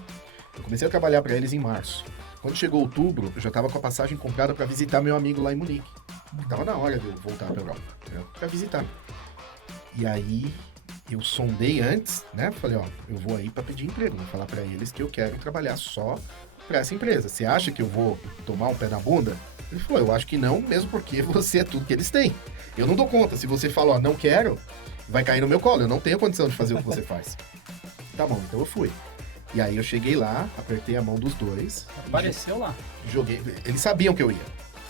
Eu comecei a trabalhar para eles em março. Quando chegou outubro, eu já estava com a passagem comprada para visitar meu amigo lá em Munique. Estava na hora de eu voltar para Europa, para visitar. E aí eu sondei antes, né? Falei, eu vou aí para pedir emprego, vou falar para eles que eu quero trabalhar só para essa empresa. Você acha que eu vou tomar um pé na bunda? Ele falou, eu acho que não, mesmo porque você é tudo que eles têm. Eu não dou conta. Se você fala, não quero, vai cair no meu colo. Eu não tenho condição de fazer o que você faz. Tá bom, então eu fui. E aí eu cheguei lá, apertei a mão dos 2. Apareceu lá. Joguei. Eles sabiam que eu ia.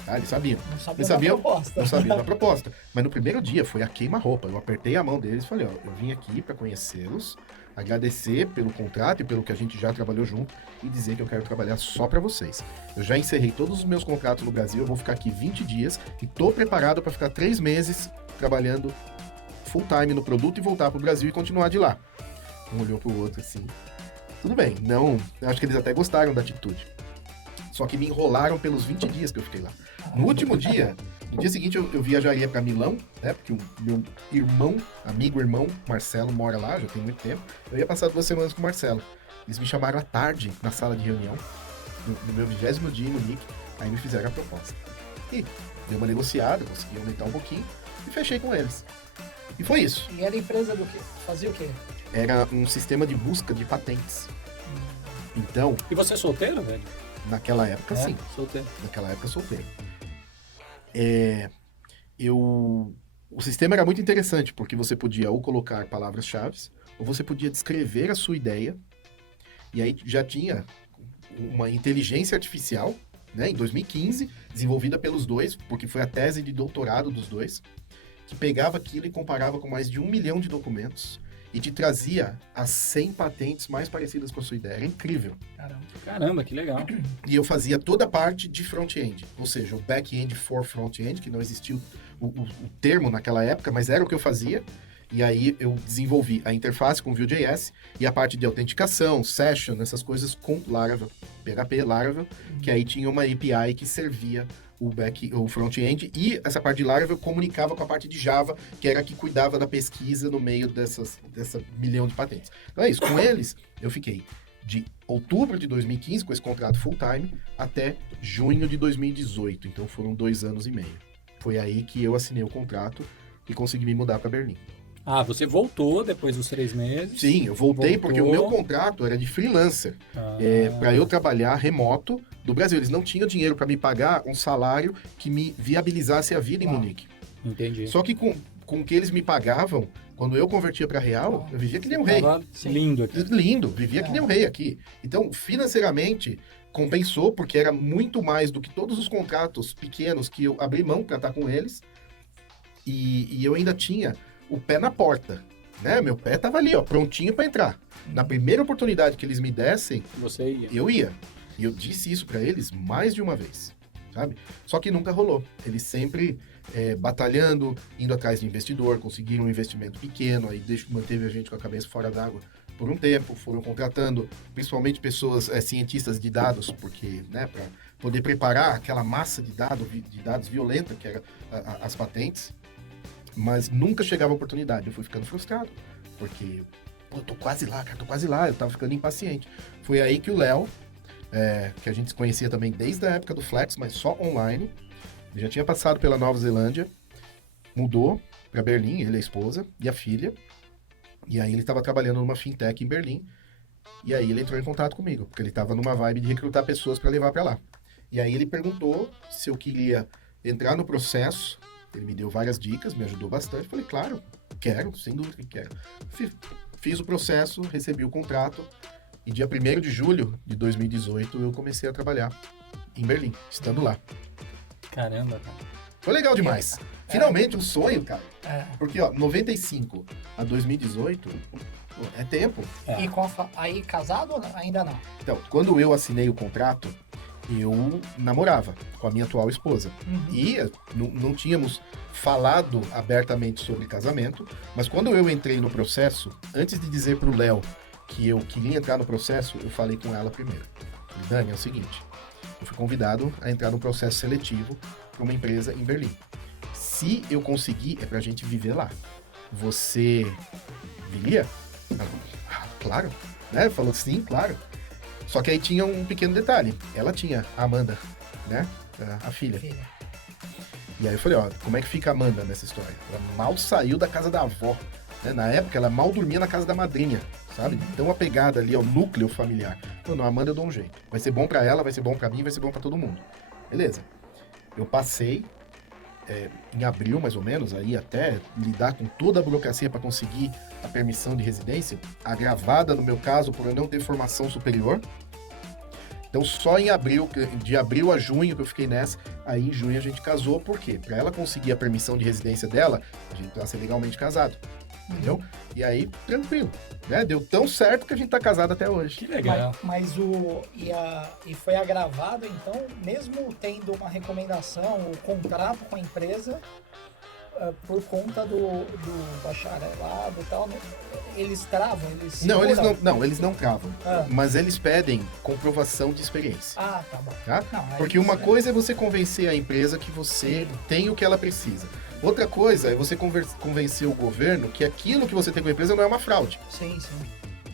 Tá? Eles sabiam. Não sabia Eles da sabiam, proposta. não sabiam da proposta. Mas no primeiro dia foi a queima-roupa. Eu apertei a mão deles e falei, eu vim aqui para conhecê-los, agradecer pelo contrato e pelo que a gente já trabalhou junto e dizer que eu quero trabalhar só para vocês. Eu já encerrei todos os meus contratos no Brasil, eu vou ficar aqui 20 dias e tô preparado para ficar 3 meses trabalhando full time no produto e voltar pro Brasil e continuar de lá. Um olhou pro outro assim. Tudo bem, não, acho que eles até gostaram da atitude. Só que me enrolaram pelos 20 dias que eu fiquei lá. No último dia, no dia seguinte eu viajaria para Milão, né? Porque o meu amigo irmão, Marcelo, mora lá, já tem muito tempo. Eu ia passar 2 semanas com o Marcelo. Eles me chamaram à tarde na sala de reunião, no meu 20º dia em Munique, aí me fizeram a proposta. E dei uma negociada, consegui aumentar um pouquinho e fechei com eles. E foi isso. E era empresa do quê? Fazia o quê? Era um sistema de busca de patentes. Então, E você é solteiro, velho? naquela época, sim. Solteiro. Naquela época, solteiro. O O sistema era muito interessante, porque você podia ou colocar palavras-chave, ou você podia descrever a sua ideia, e aí já tinha uma inteligência artificial, né, em 2015, desenvolvida pelos dois, porque foi a tese de doutorado dos dois, que pegava aquilo e comparava com mais de 1 milhão de documentos e te trazia as 100 patentes mais parecidas com a sua ideia. Era incrível. Caramba, que legal. E eu fazia toda a parte de front-end, ou seja, o back-end for front-end, que não existia o termo naquela época, mas era o que eu fazia. E aí eu desenvolvi a interface com Vue.js e a parte de autenticação, session, essas coisas com Laravel, PHP, Laravel, que aí tinha uma API que servia o front-end, e essa parte de Laravel comunicava com a parte de Java, que era a que cuidava da pesquisa no meio dessa milhão de patentes. Então é isso, com eles eu fiquei de outubro de 2015, com esse contrato full-time, até junho de 2018, então foram 2 anos e meio. Foi aí que eu assinei o contrato e consegui me mudar para Berlim. Ah, você voltou depois dos 3 meses? Sim, eu voltei Voltou. porque o meu contrato era de freelancer, para eu trabalhar remoto do Brasil. Eles não tinham dinheiro para me pagar um salário que me viabilizasse a vida em Munique. Entendi. Só que com o que eles me pagavam, quando eu convertia para real, eu vivia que nem um rei. Tava lindo aqui. Lindo, vivia que nem um rei aqui. Então, financeiramente, compensou, porque era muito mais do que todos os contratos pequenos que eu abri mão para estar com eles. E eu ainda tinha o pé na porta, né? Meu pé tava ali, ó, prontinho para entrar. Na primeira oportunidade que eles me dessem, Você ia. eu ia. E eu disse isso para eles mais de uma vez, sabe? Só que nunca rolou. Eles sempre batalhando, indo atrás de investidor, conseguiram um investimento pequeno, aí manteve a gente com a cabeça fora d'água por um tempo, foram contratando principalmente pessoas, cientistas de dados, porque, né, para poder preparar aquela massa de dados violenta que era as patentes. Mas nunca chegava a oportunidade. Eu fui ficando frustrado, porque eu tô quase lá, cara, tô quase lá. Eu tava ficando impaciente. Foi aí que o Léo, que a gente se conhecia também desde a época do Flex, mas só online, ele já tinha passado pela Nova Zelândia, mudou para Berlim, ele, a esposa e a filha. E aí ele estava trabalhando numa fintech em Berlim. E aí ele entrou em contato comigo, porque ele estava numa vibe de recrutar pessoas para levar para lá. E aí ele perguntou se eu queria entrar no processo. Ele me deu várias dicas, me ajudou bastante. Falei, claro, quero, sem dúvida que quero. Fiz o processo, recebi o contrato, e dia 1º de julho de 2018 eu comecei a trabalhar em Berlim, estando lá. Caramba, cara. Foi legal demais. Finalmente um sonho, cara. Porque, 95 a 2018, é tempo. E aí casado ou não? Ainda não? Então, quando eu assinei o contrato, eu namorava com a minha atual esposa. E não tínhamos falado abertamente sobre casamento, mas quando eu entrei no processo, antes de dizer pro Léo que eu queria entrar no processo, eu falei com ela primeiro. Falei, Dani, é o seguinte, eu fui convidado a entrar no processo seletivo para uma empresa em Berlim. Se eu conseguir, é pra gente viver lá. Você viria? Ela, claro. Né? Falou, sim, claro. Só que aí tinha um pequeno detalhe. Ela tinha a Amanda, né? A filha. E aí eu falei, como é que fica a Amanda nessa história? Ela mal saiu da casa da avó. Né? Na época, ela mal dormia na casa da madrinha, sabe? Tão apegada ali ao núcleo familiar. Não, a Amanda eu dou um jeito. Vai ser bom pra ela, vai ser bom pra mim, vai ser bom pra todo mundo. Beleza. Eu passei em abril, mais ou menos, aí até lidar com toda a burocracia para conseguir a permissão de residência, agravada no meu caso por eu não ter formação superior. Então só em abril, de abril a junho que eu fiquei nessa, aí em junho a gente casou, por quê? Para ela conseguir a permissão de residência dela, a gente vai ser legalmente casado, entendeu? E aí, tranquilo, né? Deu tão certo que a gente tá casado até hoje. Que legal. Mas e foi agravado, então, mesmo tendo uma recomendação, o contrato com a empresa, por conta do bacharelado e tal, eles travam, eles seguram? Eles não travam, mas eles pedem comprovação de experiência. Ah, tá bom. Tá? Não, porque uma coisa é você convencer a empresa que você tem o que ela precisa. Outra coisa é você convencer o governo que aquilo que você tem com a empresa não é uma fraude. Sim, sim.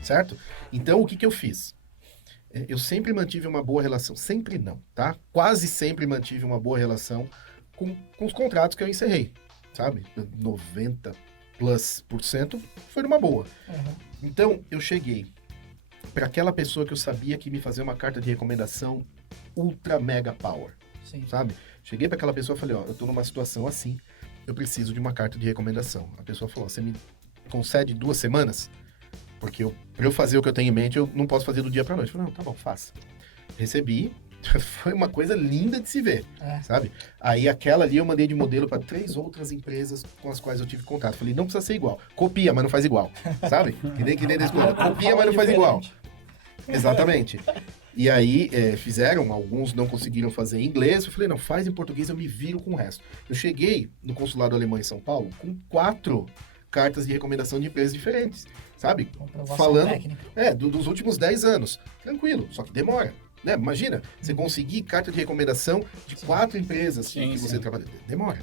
Certo? Então, o que eu fiz? Eu sempre mantive uma boa relação. Sempre não, tá? Quase sempre mantive uma boa relação com os contratos que eu encerrei. Sabe? 90+% foi numa boa. Então, eu cheguei para aquela pessoa que eu sabia que me fazia uma carta de recomendação ultra mega power. Sim. Sabe? Cheguei para aquela pessoa e falei, eu tô numa situação assim, eu preciso de uma carta de recomendação. A pessoa falou, você me concede 2 semanas? Porque para eu fazer o que eu tenho em mente, eu não posso fazer do dia para noite. Eu falei, não, tá bom, faça. Recebi, foi uma coisa linda de se ver, sabe? Aí aquela ali eu mandei de modelo para 3 outras empresas com as quais eu tive contato. Falei, não precisa ser igual. Copia, mas não faz igual, sabe? Que nem desse plano. Copia, mas não faz igual. Exatamente. E aí, fizeram, alguns não conseguiram fazer em inglês. Eu falei, não, faz em português, eu me viro com o resto. Eu cheguei no consulado alemão em São Paulo com 4 cartas de recomendação de empresas diferentes, sabe? Comprovação Falando, técnica. dos últimos 10 anos. Tranquilo, só que demora. Né? Imagina, você conseguir carta de recomendação de 4 empresas que você trabalha. Demora,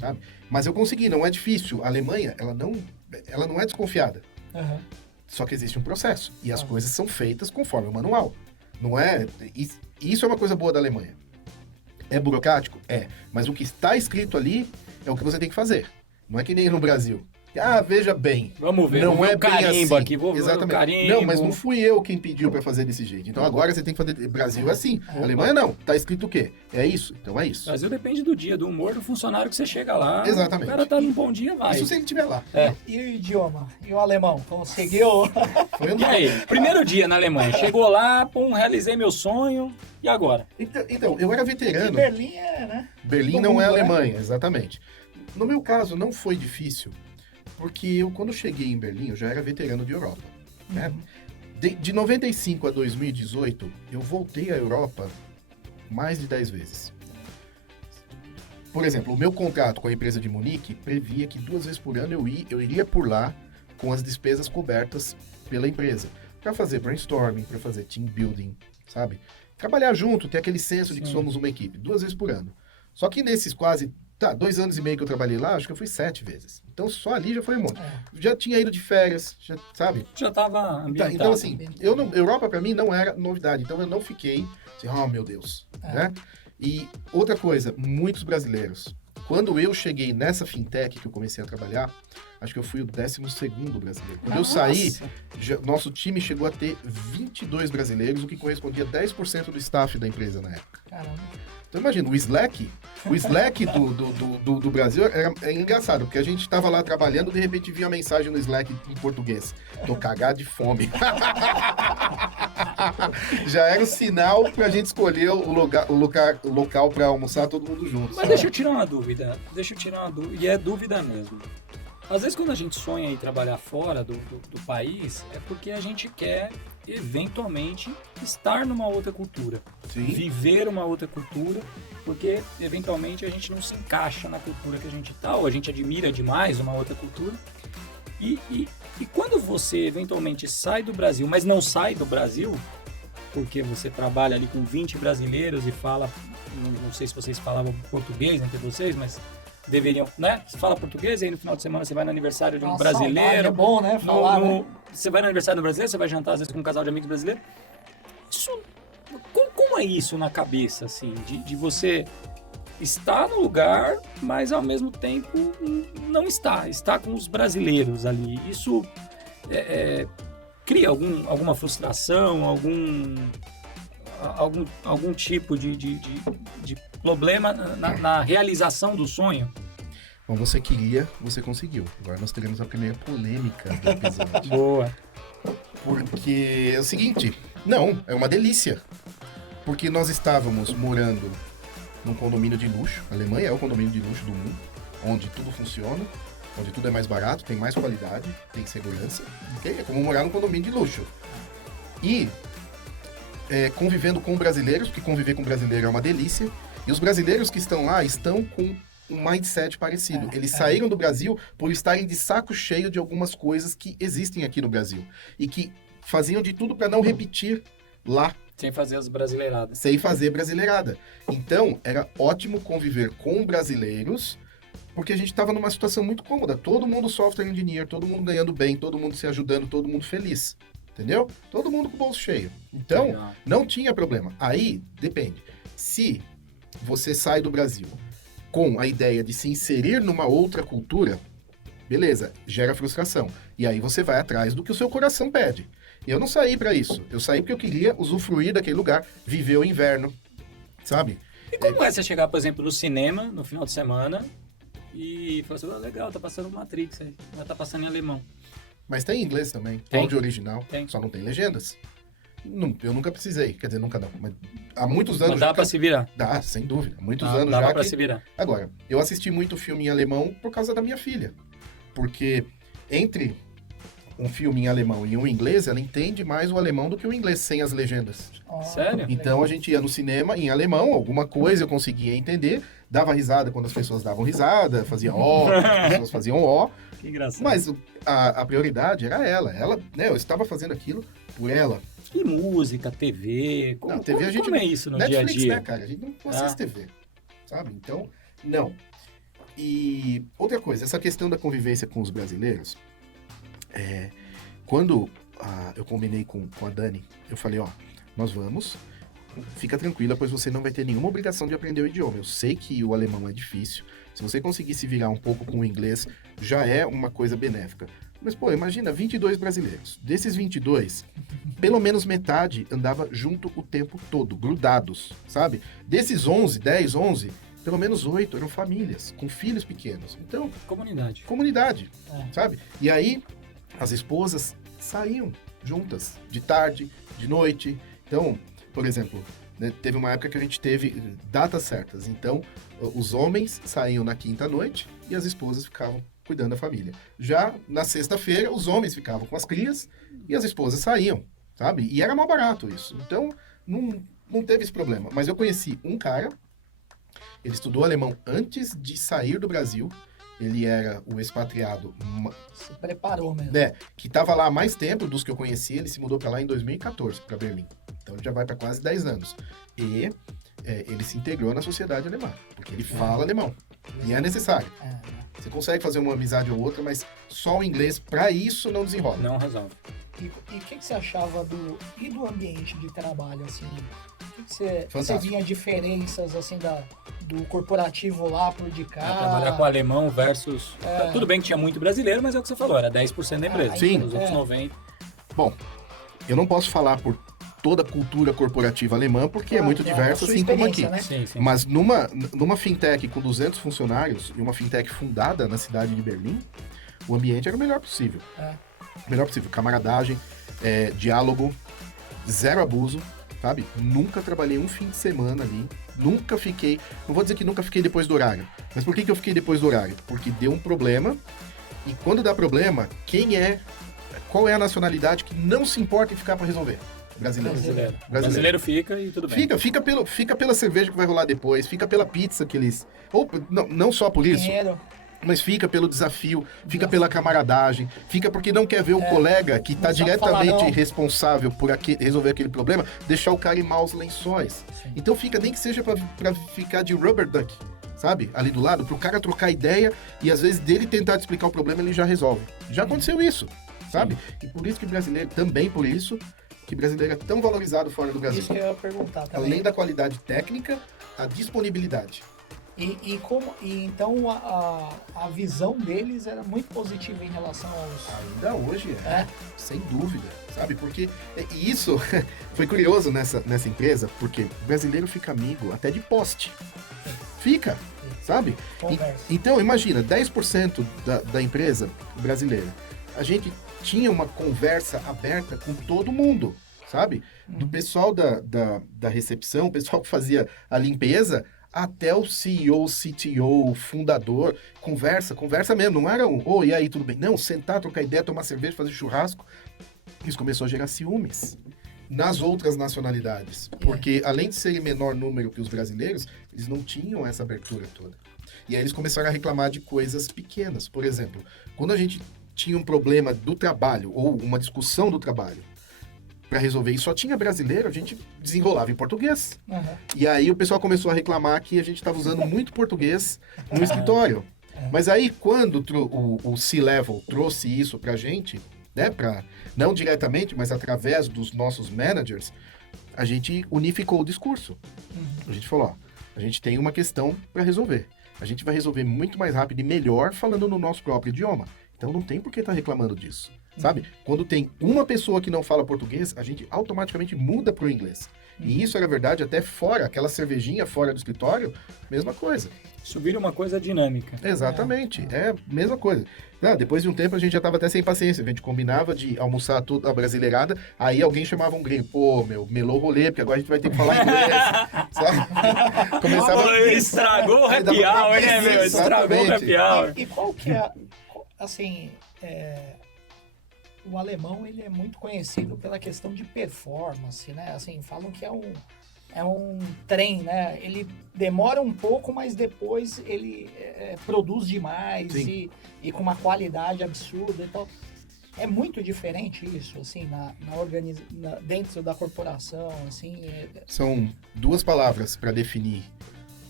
sabe? Mas eu consegui, não é difícil. A Alemanha, ela não é desconfiada. Uhum. Só que existe um processo. E as coisas são feitas conforme o manual. Não é... Isso é uma coisa boa da Alemanha. É burocrático? É. Mas o que está escrito ali é o que você tem que fazer. Não é que nem no Brasil. Ah, veja bem. Vamos ver. Não vou é o bem carimbo assim. aqui. Vou ver o Exatamente. carimbo. Não, mas não fui eu quem pediu para fazer desse jeito. Então agora você tem que fazer... Brasil é assim. Alemanha não. Tá escrito o quê? É isso. Então é isso. Brasil depende do dia, do humor do funcionário que você chega lá. Exatamente. O cara tá num bom dia, vai. Isso se ele estiver lá. E o idioma? E o alemão? Conseguiu? Foi E aí? Primeiro dia na Alemanha. Chegou lá, realizei meu sonho. E agora? Então, eu era veterano. E Berlim é, né? Berlim Do não é mundo, né? Alemanha, exatamente. No meu caso, não foi difícil, porque eu, quando cheguei em Berlim, eu já era veterano de Europa. Né? De 95 a 2018, eu voltei à Europa mais de 10 vezes. Por exemplo, o meu contrato com a empresa de Munique previa que 2 vezes por ano eu iria por lá com as despesas cobertas pela empresa, para fazer brainstorming, para fazer team building, sabe? Trabalhar junto, ter aquele senso de que somos uma equipe, 2 vezes por ano. Só que nesses quase 2 anos e meio que eu trabalhei lá, acho que eu fui 7 vezes. Então só ali já foi um monte. Já tinha ido de férias, já, sabe? Já tava ambientado. Então assim, Europa pra mim não era novidade. Então eu não fiquei assim, oh meu Deus, né? E outra coisa, muitos brasileiros. Quando eu cheguei nessa fintech que eu comecei a trabalhar, acho que eu fui o 12º brasileiro. Quando eu saí, nosso time chegou a ter 22 brasileiros, o que correspondia a 10% do staff da empresa na época. Caramba. Então imagina, o Slack do Brasil é engraçado, porque a gente estava lá trabalhando, de repente via a mensagem no Slack em português. Tô cagado de fome. Já era o sinal pra gente escolher o local pra almoçar todo mundo junto. Mas deixa eu tirar uma dúvida. E é dúvida mesmo. Às vezes quando a gente sonha em trabalhar fora do país, é porque a gente quer eventualmente estar numa outra cultura. Sim. Viver uma outra cultura, porque eventualmente a gente não se encaixa na cultura que a gente está, ou a gente admira demais uma outra cultura. E quando você eventualmente sai do Brasil, mas não sai do Brasil, porque você trabalha ali com 20 brasileiros e fala, não sei se vocês falavam português entre vocês, mas deveriam, né? Você fala português, aí no final de semana você vai no aniversário de um brasileiro. É bom, né? Falar, né? Você vai no aniversário do brasileiro, você vai jantar às vezes com um casal de amigos brasileiros. Isso, como é isso na cabeça, assim, de você estar no lugar, mas ao mesmo tempo não está com os brasileiros ali. Isso cria alguma frustração, algum tipo de problema na realização do sonho? Bom, você queria, você conseguiu. Agora nós teremos a primeira polêmica do episódio. Boa. Porque é o seguinte, não, é uma delícia. Porque nós estávamos morando num condomínio de luxo. A Alemanha é o condomínio de luxo do mundo, onde tudo funciona, onde tudo é mais barato, tem mais qualidade, tem segurança. Okay? É como morar num condomínio de luxo. E convivendo com brasileiros, porque conviver com brasileiro é uma delícia. E os brasileiros que estão lá estão com um mindset parecido. Eles saíram do Brasil por estarem de saco cheio de algumas coisas que existem aqui no Brasil. E que faziam de tudo para não repetir lá. Sem fazer as brasileiradas. Sem fazer brasileirada. Então, era ótimo conviver com brasileiros, porque a gente estava numa situação muito cômoda. Todo mundo software engineer, todo mundo ganhando bem, todo mundo se ajudando, todo mundo feliz. Entendeu? Todo mundo com o bolso cheio. Então, Legal. Não tinha problema. Aí, depende. Se você sai do Brasil com a ideia de se inserir numa outra cultura, beleza, gera frustração. E aí você vai atrás do que o seu coração pede. Eu não saí pra isso. Eu saí porque eu queria usufruir daquele lugar, viver o inverno, sabe? E como é você chegar, por exemplo, no cinema, no final de semana, e falou assim, legal, tá passando Matrix aí, mas tá passando em alemão. Mas tem em inglês também, Tem. áudio original, Tem. só não tem legendas. Eu nunca precisei, quer dizer, nunca não, mas há muitos anos Mas dá já pra se virar. Dá, sem dúvida, muitos anos Dá já pra que... se virar. Agora, eu assisti muito filme em alemão por causa da minha filha, porque entre um filme em alemão e um em inglês, ela entende mais o alemão do que o inglês sem as legendas. Ó, Sério? Então a gente ia no cinema em alemão, alguma coisa eu conseguia entender, dava risada quando as pessoas davam risada, fazia ó, as pessoas faziam ó, Que engraçado. mas a prioridade era ela. Ela, né, eu estava fazendo aquilo por ela. E música, TV, Não, TV a gente- como é isso no Netflix, dia a dia? né, cara? A gente não assiste TV, sabe? Então, não. E outra coisa, essa questão da convivência com os brasileiros, quando eu combinei com a Dani, eu falei, ó, nós vamos, fica tranquila, pois você não vai ter nenhuma obrigação de aprender o idioma. Eu sei que o alemão é difícil, se você conseguir se virar um pouco com o inglês, já é uma coisa benéfica. Mas, pô, imagina, 22 brasileiros. Desses 22, pelo menos metade andava junto o tempo todo, grudados, sabe? Desses 11, 10, 11, pelo menos 8 eram famílias, com filhos pequenos. Então, Comunidade. comunidade, É. sabe? E aí, as esposas saíam juntas, de tarde, de noite. Então, por exemplo, né, teve uma época que a gente teve datas certas. Então, os homens saíam na quinta-noite e as esposas ficavam cuidando da família. Já na sexta-feira, os homens ficavam com as crias e as esposas saíam, sabe? E era mais barato isso. Então, não teve esse problema. Mas eu conheci um cara, ele estudou alemão antes de sair do Brasil. Ele era o expatriado, Se preparou mesmo. né, que estava lá há mais tempo dos que eu conheci. Ele se mudou para lá em 2014, para Berlim. Então ele já vai para quase 10 anos. E ele se integrou na sociedade alemã, porque ele fala alemão. E é necessário. É. Você consegue fazer uma amizade ou outra, mas só o inglês, para isso, não desenrola. Não resolve. E o que você achava do ambiente de trabalho, assim? O que você Fantástico. via diferenças, assim, do corporativo lá pro de cá? Trabalhar com alemão versus... É. Tudo bem que tinha muito brasileiro, mas é o que você falou, era 10% da empresa. Sim. Os outros 90%. Bom, eu não posso falar por toda a cultura corporativa alemã, porque é muito diversa, a sua assim como aqui. experiência, né? Sim. Mas numa fintech com 200 funcionários e uma fintech fundada na cidade de Berlim, o ambiente era o melhor possível. É. Melhor possível. Camaradagem, diálogo, zero abuso, sabe? Nunca trabalhei um fim de semana ali. Nunca fiquei... Não vou dizer que nunca fiquei depois do horário. Mas por que eu fiquei depois do horário? Porque deu um problema. E quando dá problema, qual é a nacionalidade que não se importa em ficar para resolver? Brasileiro. Brasileiro. Brasileiro. Brasileiro fica e tudo bem. Fica pela cerveja que vai rolar depois, fica pela pizza que eles... Ou, não só por isso, Dinheiro. mas fica pelo desafio, fica pela camaradagem, fica porque não quer ver o colega que está não sabe diretamente falar não. responsável por resolver aquele problema, deixar o cara em maus lençóis. Sim. Então fica, nem que seja para ficar de rubber duck, sabe? Ali do lado, pro cara trocar ideia e às vezes dele tentar te explicar o problema, ele já resolve. Já aconteceu isso, sabe? E por isso que brasileiro, também por isso, que brasileiro é tão valorizado fora do Brasil. Isso que eu ia perguntar também. Além da qualidade técnica, a disponibilidade. E então a visão deles era muito positiva em relação aos... Ainda hoje É. sem dúvida, sabe? Porque e isso foi curioso nessa empresa, porque o brasileiro fica amigo até de poste. Fica, sabe? Conversa. Então, imagina, 10% da empresa brasileira. A gente tinha uma conversa aberta com todo mundo, sabe? Do pessoal da recepção, o pessoal que fazia a limpeza, até o CEO, CTO, fundador, conversa mesmo, não era e aí, tudo bem? Não, sentar, trocar ideia, tomar cerveja, fazer churrasco. Isso começou a gerar ciúmes nas outras nacionalidades, porque além de serem menor número que os brasileiros, eles não tinham essa abertura toda. E aí eles começaram a reclamar de coisas pequenas. Por exemplo, quando a gente tinha um problema do trabalho, ou uma discussão do trabalho, para resolver e só tinha brasileiro, a gente desenrolava em português. Uhum. E aí o pessoal começou a reclamar que a gente estava usando muito português no escritório. Mas aí quando o C-Level trouxe isso pra gente, né, não diretamente, mas através dos nossos managers, a gente unificou o discurso. A gente falou, ó, a gente tem uma questão para resolver. A gente vai resolver muito mais rápido e melhor falando no nosso próprio idioma. Então não tem por que estar reclamando disso. sabe? Quando tem uma pessoa que não fala português, a gente automaticamente muda pro inglês. E isso era verdade até fora, aquela cervejinha fora do escritório, mesma coisa. Isso vira uma coisa dinâmica. Exatamente, é a mesma coisa. Depois de um tempo a gente já tava até sem paciência, a gente combinava de almoçar tudo a brasileirada, aí alguém chamava um gringo, pô, melou o rolê, porque agora a gente vai ter que falar inglês, sabe? Começava... Estragou o happy hour, né, meu? Estragou o happy hour. E qual que é, assim, o alemão, ele é muito conhecido pela questão de performance, né? Assim, falam que é um trem, né? Ele demora um pouco, mas depois ele produz demais e com uma qualidade absurda. Então, é muito diferente isso, assim, dentro da corporação, assim. São duas palavras para definir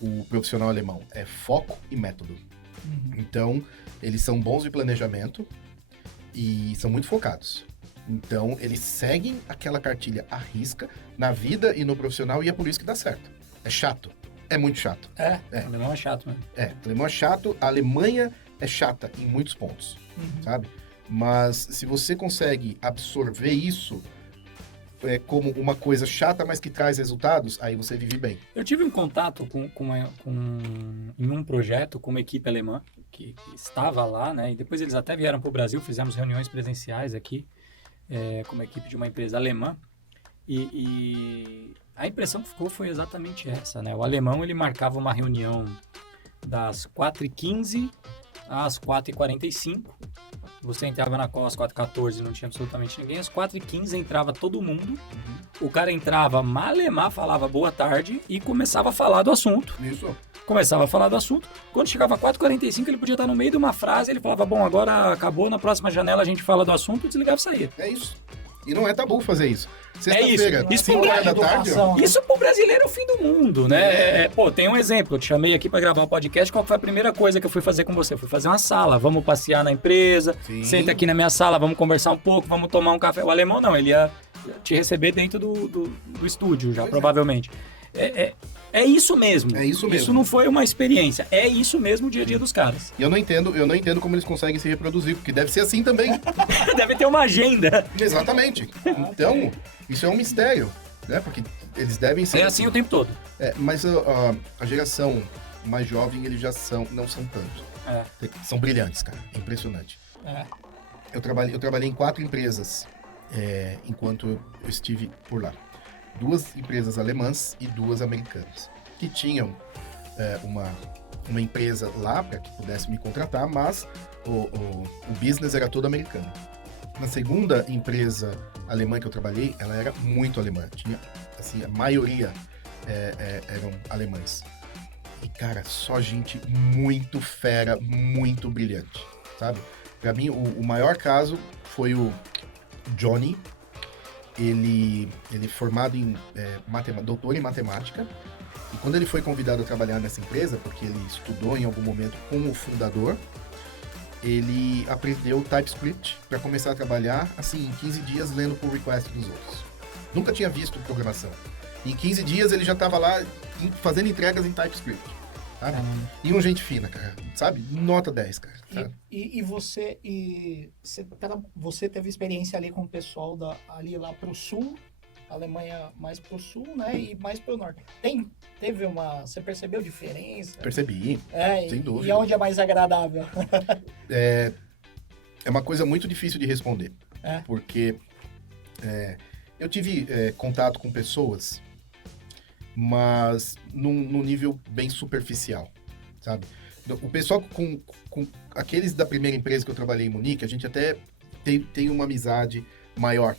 o profissional alemão. É foco e método. Então, eles são bons de planejamento e são muito focados. Então, eles seguem aquela cartilha à risca na vida e no profissional e é por isso que dá certo. É chato. É muito chato. O alemão é chato, né? O alemão é chato. A Alemanha é chata em muitos pontos, sabe? Mas se você consegue absorver isso como uma coisa chata, mas que traz resultados, aí você vive bem. Eu tive um contato em um projeto com uma equipe alemã que estava lá, né? E depois eles até vieram para o Brasil, fizemos reuniões presenciais aqui. Com uma equipe de uma empresa alemã e a impressão que ficou foi exatamente essa, né? O alemão, ele marcava uma reunião das 4h15 às 4h45, você entrava na call às 4h14 e não tinha absolutamente ninguém, às 4h15 entrava todo mundo, o cara entrava malemar, falava boa tarde e começava a falar do assunto. Isso. Começava a falar do assunto. Quando chegava a 4h45, ele podia estar no meio de uma frase, ele falava, bom, agora acabou, na próxima janela a gente fala do assunto, desligava e saía. É isso. E não é tabu fazer isso. Sexta-feira, isso. 5 horas da tarde... Isso pro brasileiro é o fim do mundo, né? Pô, tem um exemplo. Eu te chamei aqui pra gravar o podcast. Qual foi a primeira coisa que eu fui fazer com você? Eu fui fazer uma sala. Vamos passear na empresa. Sim. Senta aqui na minha sala, vamos conversar um pouco, vamos tomar um café. O alemão não, ele ia te receber dentro do estúdio já, provavelmente. É isso mesmo. É isso mesmo. Isso não foi uma experiência. É isso mesmo o dia a dia dos caras. E eu não entendo como eles conseguem se reproduzir, porque deve ser assim também. Deve ter uma agenda. Exatamente. Então, isso é um mistério, né? Porque eles devem ser... É assim o tempo todo. Mas a geração mais jovem, eles já não são tanto. São brilhantes, cara. É impressionante. Eu trabalhei em 4 empresas enquanto eu estive por lá. 2 empresas alemãs e 2 americanas, que tinham uma empresa lá para que pudesse me contratar, mas o business era todo americano. Na segunda empresa alemã que eu trabalhei, ela era muito alemã. Tinha, assim, a maioria eram alemães. E, cara, só gente muito fera, muito brilhante, sabe? Para mim, o maior caso foi o Johnny. Ele é formado em doutor em matemática, e quando ele foi convidado a trabalhar nessa empresa, porque ele estudou em algum momento com o fundador, ele aprendeu TypeScript para começar a trabalhar, assim, em 15 dias, lendo pull request dos outros. Nunca tinha visto programação. Em 15 dias ele já estava lá fazendo entregas em TypeScript. Sabe? E um gente fina, cara, sabe? Nota 10, cara. E você teve experiência ali com o pessoal ali lá pro sul, Alemanha mais pro sul, né? E mais pro norte. Você percebeu diferença? Percebi, sem dúvida. E onde é mais agradável? É uma coisa muito difícil de responder. Porque eu tive contato com pessoas, mas num nível bem superficial, sabe? O pessoal com aqueles da primeira empresa que eu trabalhei em Munique, a gente até tem uma amizade maior.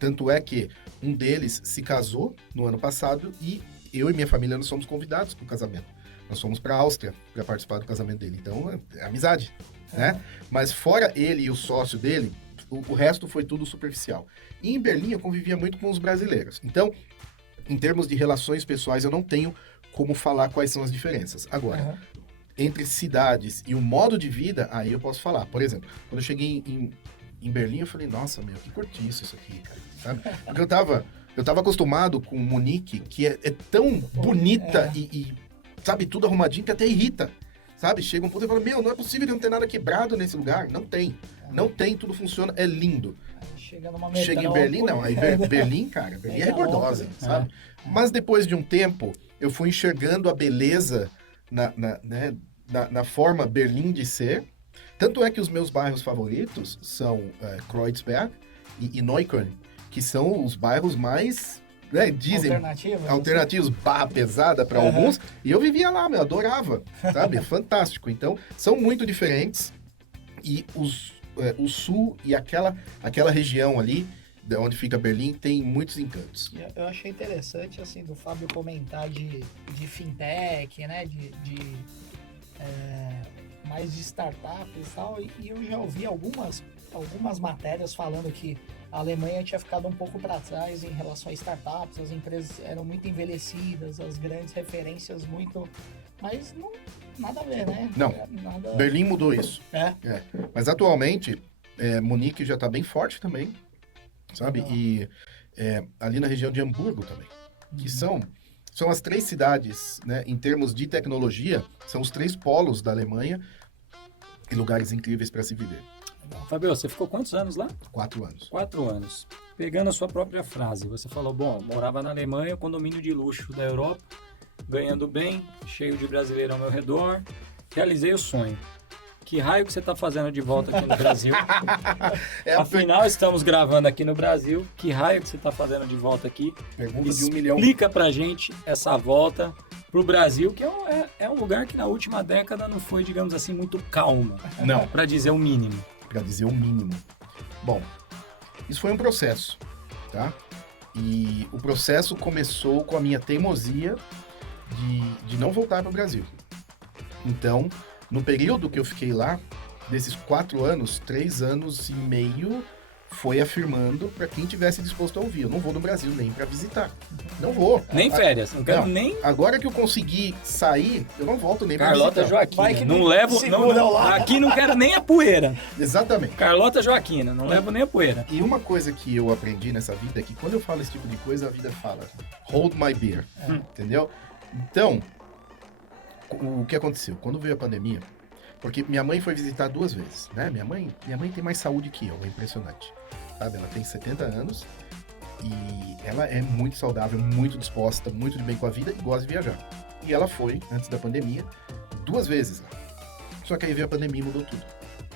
Tanto é que um deles se casou no ano passado e eu e minha família nós somos convidados para o casamento. Nós fomos para a Áustria para participar do casamento dele. Então, é amizade, né? Mas fora ele e o sócio dele, o resto foi tudo superficial. E em Berlim eu convivia muito com os brasileiros. Então, em termos de relações pessoais, eu não tenho como falar quais são as diferenças. Agora, entre cidades e o modo de vida, aí eu posso falar. Por exemplo, quando eu cheguei em Berlim, eu falei, nossa, meu, que cortiço isso aqui, cara. Sabe? Porque eu tava acostumado com Munique, que é tão bonita e, sabe, tudo arrumadinho que até irrita. sabe? Chega um ponto e fala, não é possível que não ter nada quebrado nesse lugar. Não tem. Não tem, tudo funciona, é lindo. Chega numa Chega em Berlim, não. Aí Berlim, cara, Berlim é rebordosa, sabe? Mas depois de um tempo, eu fui enxergando a beleza na forma Berlim de ser. Tanto é que os meus bairros favoritos são Kreuzberg e Neukölln, que são os bairros mais, dizem, alternativos, pesada para alguns. E eu vivia lá, eu adorava, sabe? É fantástico. Então, são muito diferentes. E o sul e aquela região ali, de onde fica Berlim, tem muitos encantos. Eu achei interessante, assim, do Fábio comentar de fintech, né? Mais de startups e tal. E eu já ouvi algumas matérias falando que a Alemanha tinha ficado um pouco para trás em relação a startups, as empresas eram muito envelhecidas, as grandes referências muito... Mas não, nada a ver, né? Não, Berlim mudou isso. Mas atualmente, Munique já está bem forte também, sabe? E ali na região de Hamburgo também, que são as 3 cidades, né? Em termos de tecnologia, são os 3 polos da Alemanha e lugares incríveis para se viver. Fabio, você ficou quantos anos lá? 4 anos. 4 anos. Pegando a sua própria frase, você falou, morava na Alemanha, condomínio de luxo da Europa, ganhando bem, cheio de brasileiro ao meu redor, realizei o sonho. Que raio que você está fazendo de volta aqui no Brasil? Afinal, estamos gravando aqui no Brasil. Que raio que você está fazendo de volta aqui? Pergunta de 1 milhão. Explica pra gente essa volta pro Brasil, que é um lugar que na última década não foi, digamos assim, muito calmo. Não. Para dizer o mínimo. Para dizer o mínimo. Bom, isso foi um processo, tá? E o processo começou com a minha teimosia de não voltar para o Brasil. Então, no período que eu fiquei lá, desses 4 anos, 3 anos e meio, foi afirmando para quem tivesse disposto a ouvir. Eu não vou no Brasil nem para visitar. Não vou. Nem férias. Não quero nem... Agora que eu consegui sair, eu não volto nem para visitar. Carlota Joaquina. Não levo... Não, aqui não quero nem a poeira. Exatamente. Carlota Joaquina. Não levo nem a poeira. E uma coisa que eu aprendi nessa vida é que quando eu falo esse tipo de coisa, a vida fala, hold my beer. Entendeu? Então, o que aconteceu? Quando veio a pandemia, porque minha mãe foi visitar 2 vezes, né? Minha mãe tem mais saúde que eu, é impressionante. Sabe? Ela tem 70 anos e ela é muito saudável, muito disposta, muito de bem com a vida e gosta de viajar. E ela foi, antes da pandemia, 2 vezes lá. Só que aí veio a pandemia e mudou tudo.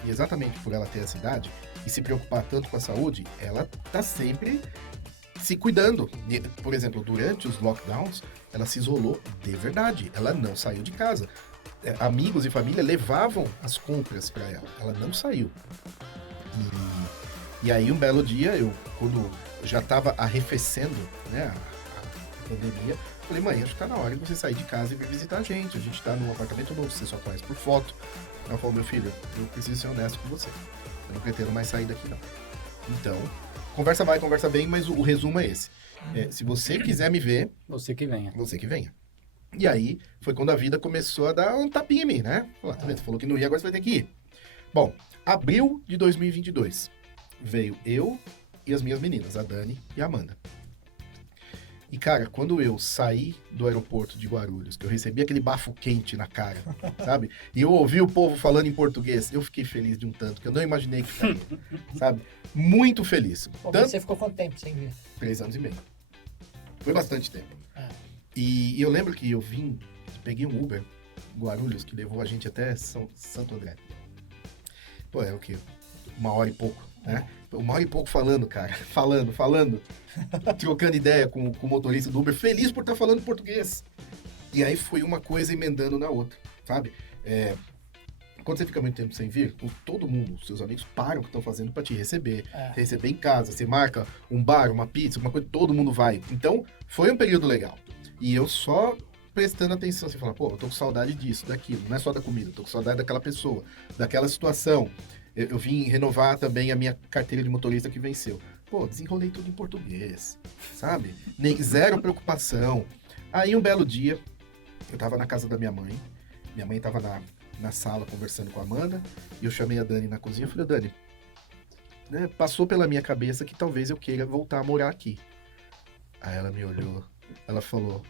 E exatamente por ela ter essa idade e se preocupar tanto com a saúde, ela tá sempre se cuidando. Por exemplo, durante os lockdowns, ela se isolou de verdade. Ela não saiu de casa. Amigos e família levavam as compras para ela. Ela não saiu. E aí, um belo dia, quando eu já estava arrefecendo, né, a pandemia, falei, mãe, acho que tá na hora de você sair de casa e vir visitar a gente. A gente tá num apartamento novo, você só faz por foto. Ela falou, meu filho, eu preciso ser honesto com você. Eu não pretendo mais sair daqui, não. Então, conversa vai, conversa bem, mas o resumo é esse. Se você quiser me ver... Você que venha. Você que venha. E aí, foi quando a vida começou a dar um tapinha em mim, né? Falou, tá vendo? Você falou que não ia, agora você vai ter que ir. Bom, abril de 2022, veio eu e as minhas meninas, a Dani e a Amanda. E, cara, quando eu saí do aeroporto de Guarulhos, que eu recebi aquele bafo quente na cara, sabe? E eu ouvi o povo falando em português, eu fiquei feliz de um tanto, que eu não imaginei que ficaria, sabe? Muito feliz. Você ficou quanto tempo sem vir? 3 anos e meio. Foi bastante tempo. E eu lembro que eu peguei um Uber em Guarulhos, que levou a gente até Santo André. Pô, é o quê? 1 hora e pouco, né? 1 hora e pouco falando, cara. Falando. Trocando ideia com o motorista do Uber, feliz por estar falando português. E aí foi uma coisa emendando na outra, sabe? Quando você fica muito tempo sem vir, todo mundo, seus amigos param o que estão fazendo para te receber. Receber em casa, você marca um bar, uma pizza, uma coisa, todo mundo vai. Então, foi um período legal. E eu só prestando atenção, você fala, pô, eu tô com saudade disso, daquilo, não é só da comida, eu tô com saudade daquela pessoa, daquela situação. Eu vim renovar também a minha carteira de motorista que venceu. Pô, desenrolei tudo em português, sabe? Zero preocupação. Aí um belo dia, eu tava na casa da minha mãe tava na sala conversando com a Amanda, e eu chamei a Dani na cozinha e falei, Dani, né, passou pela minha cabeça que talvez eu queira voltar a morar aqui. Aí ela me olhou, ela falou,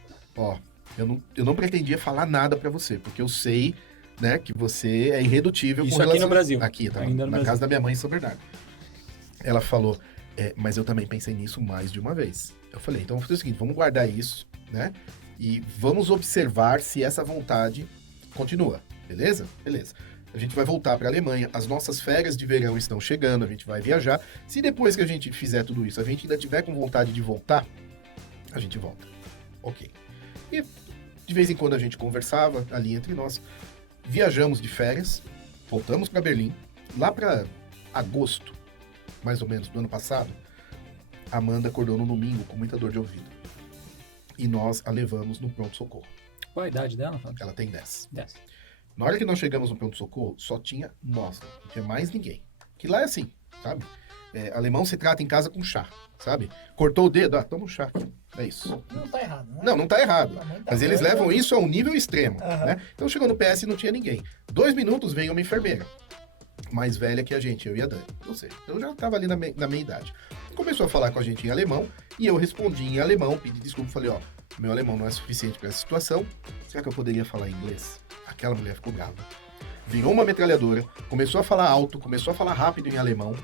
eu não pretendia falar nada pra você, porque eu sei né, que você é irredutível Isso com aqui relação... no Brasil. Aqui, tá, Ainda no na Brasil. casa da minha mãe em São Bernardo. Ela falou, mas eu também pensei nisso mais de uma vez. Eu falei, então vamos fazer o seguinte, vamos guardar isso, né, e vamos observar se essa vontade continua, beleza? Beleza. A gente vai voltar para a Alemanha, as nossas férias de verão estão chegando, a gente vai viajar. Se depois que a gente fizer tudo isso, a gente ainda tiver com vontade de voltar, a gente volta. Ok. E de vez em quando a gente conversava ali entre nós, viajamos de férias, voltamos para Berlim, lá para agosto, mais ou menos, do ano passado, a Amanda acordou no domingo com muita dor de ouvido. E nós a levamos no pronto-socorro. Qual a idade dela, Fábio? Ela tem 10. 10. Na hora que nós chegamos no pronto-socorro, só tinha nós, não tinha mais ninguém. Que lá é assim, sabe? Alemão se trata em casa com chá, sabe? Cortou o dedo, toma um chá. É isso. Não tá errado, né? Não tá errado. A mãe tá Mas eles doida. levam isso a um nível extremo, Aham. né? Então chegou no PS e não tinha ninguém. 2 minutos vem uma enfermeira, mais velha que a gente, eu e a Dani. Não sei, eu já tava ali na meia idade. Começou a falar com a gente em alemão e eu respondi em alemão, pedi desculpa, falei, meu alemão não é suficiente para essa situação, será que eu poderia falar inglês? Aquela mulher ficou brava. Virou uma metralhadora, começou a falar alto, começou a falar rápido em alemão.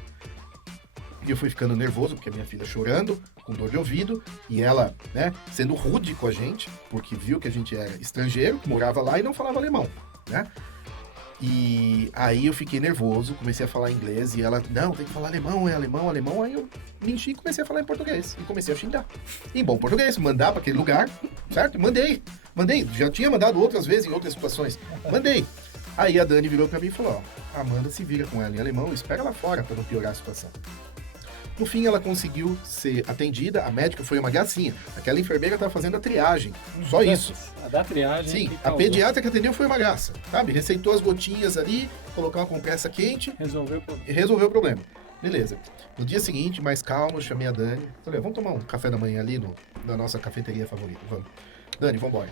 E eu fui ficando nervoso, porque a minha filha chorando, com dor de ouvido, e ela, né, sendo rude com a gente, porque viu que a gente era estrangeiro, morava lá e não falava alemão, né? E aí eu fiquei nervoso, comecei a falar inglês, e ela, não, tem que falar alemão, alemão. Aí eu me enchi e comecei a falar em português, e comecei a xingar. Em bom português, mandar para aquele lugar, certo? Mandei, já tinha mandado outras vezes em outras situações, mandei. Aí a Dani virou para mim e falou, Amanda se vira com ela em alemão, espera lá fora para não piorar a situação. No fim, ela conseguiu ser atendida, a médica foi uma gracinha. Aquela enfermeira estava fazendo a triagem, só isso. A da triagem. Sim, que a causou. pediatra que atendeu foi uma graça, sabe? Receitou as gotinhas ali, colocou uma compressa quente Resolveu o problema. e resolveu o problema. Beleza. No dia seguinte, mais calmo, eu chamei a Dani. Falei, vamos tomar um café da manhã ali na nossa cafeteria favorita, vamos. Dani, vamos embora.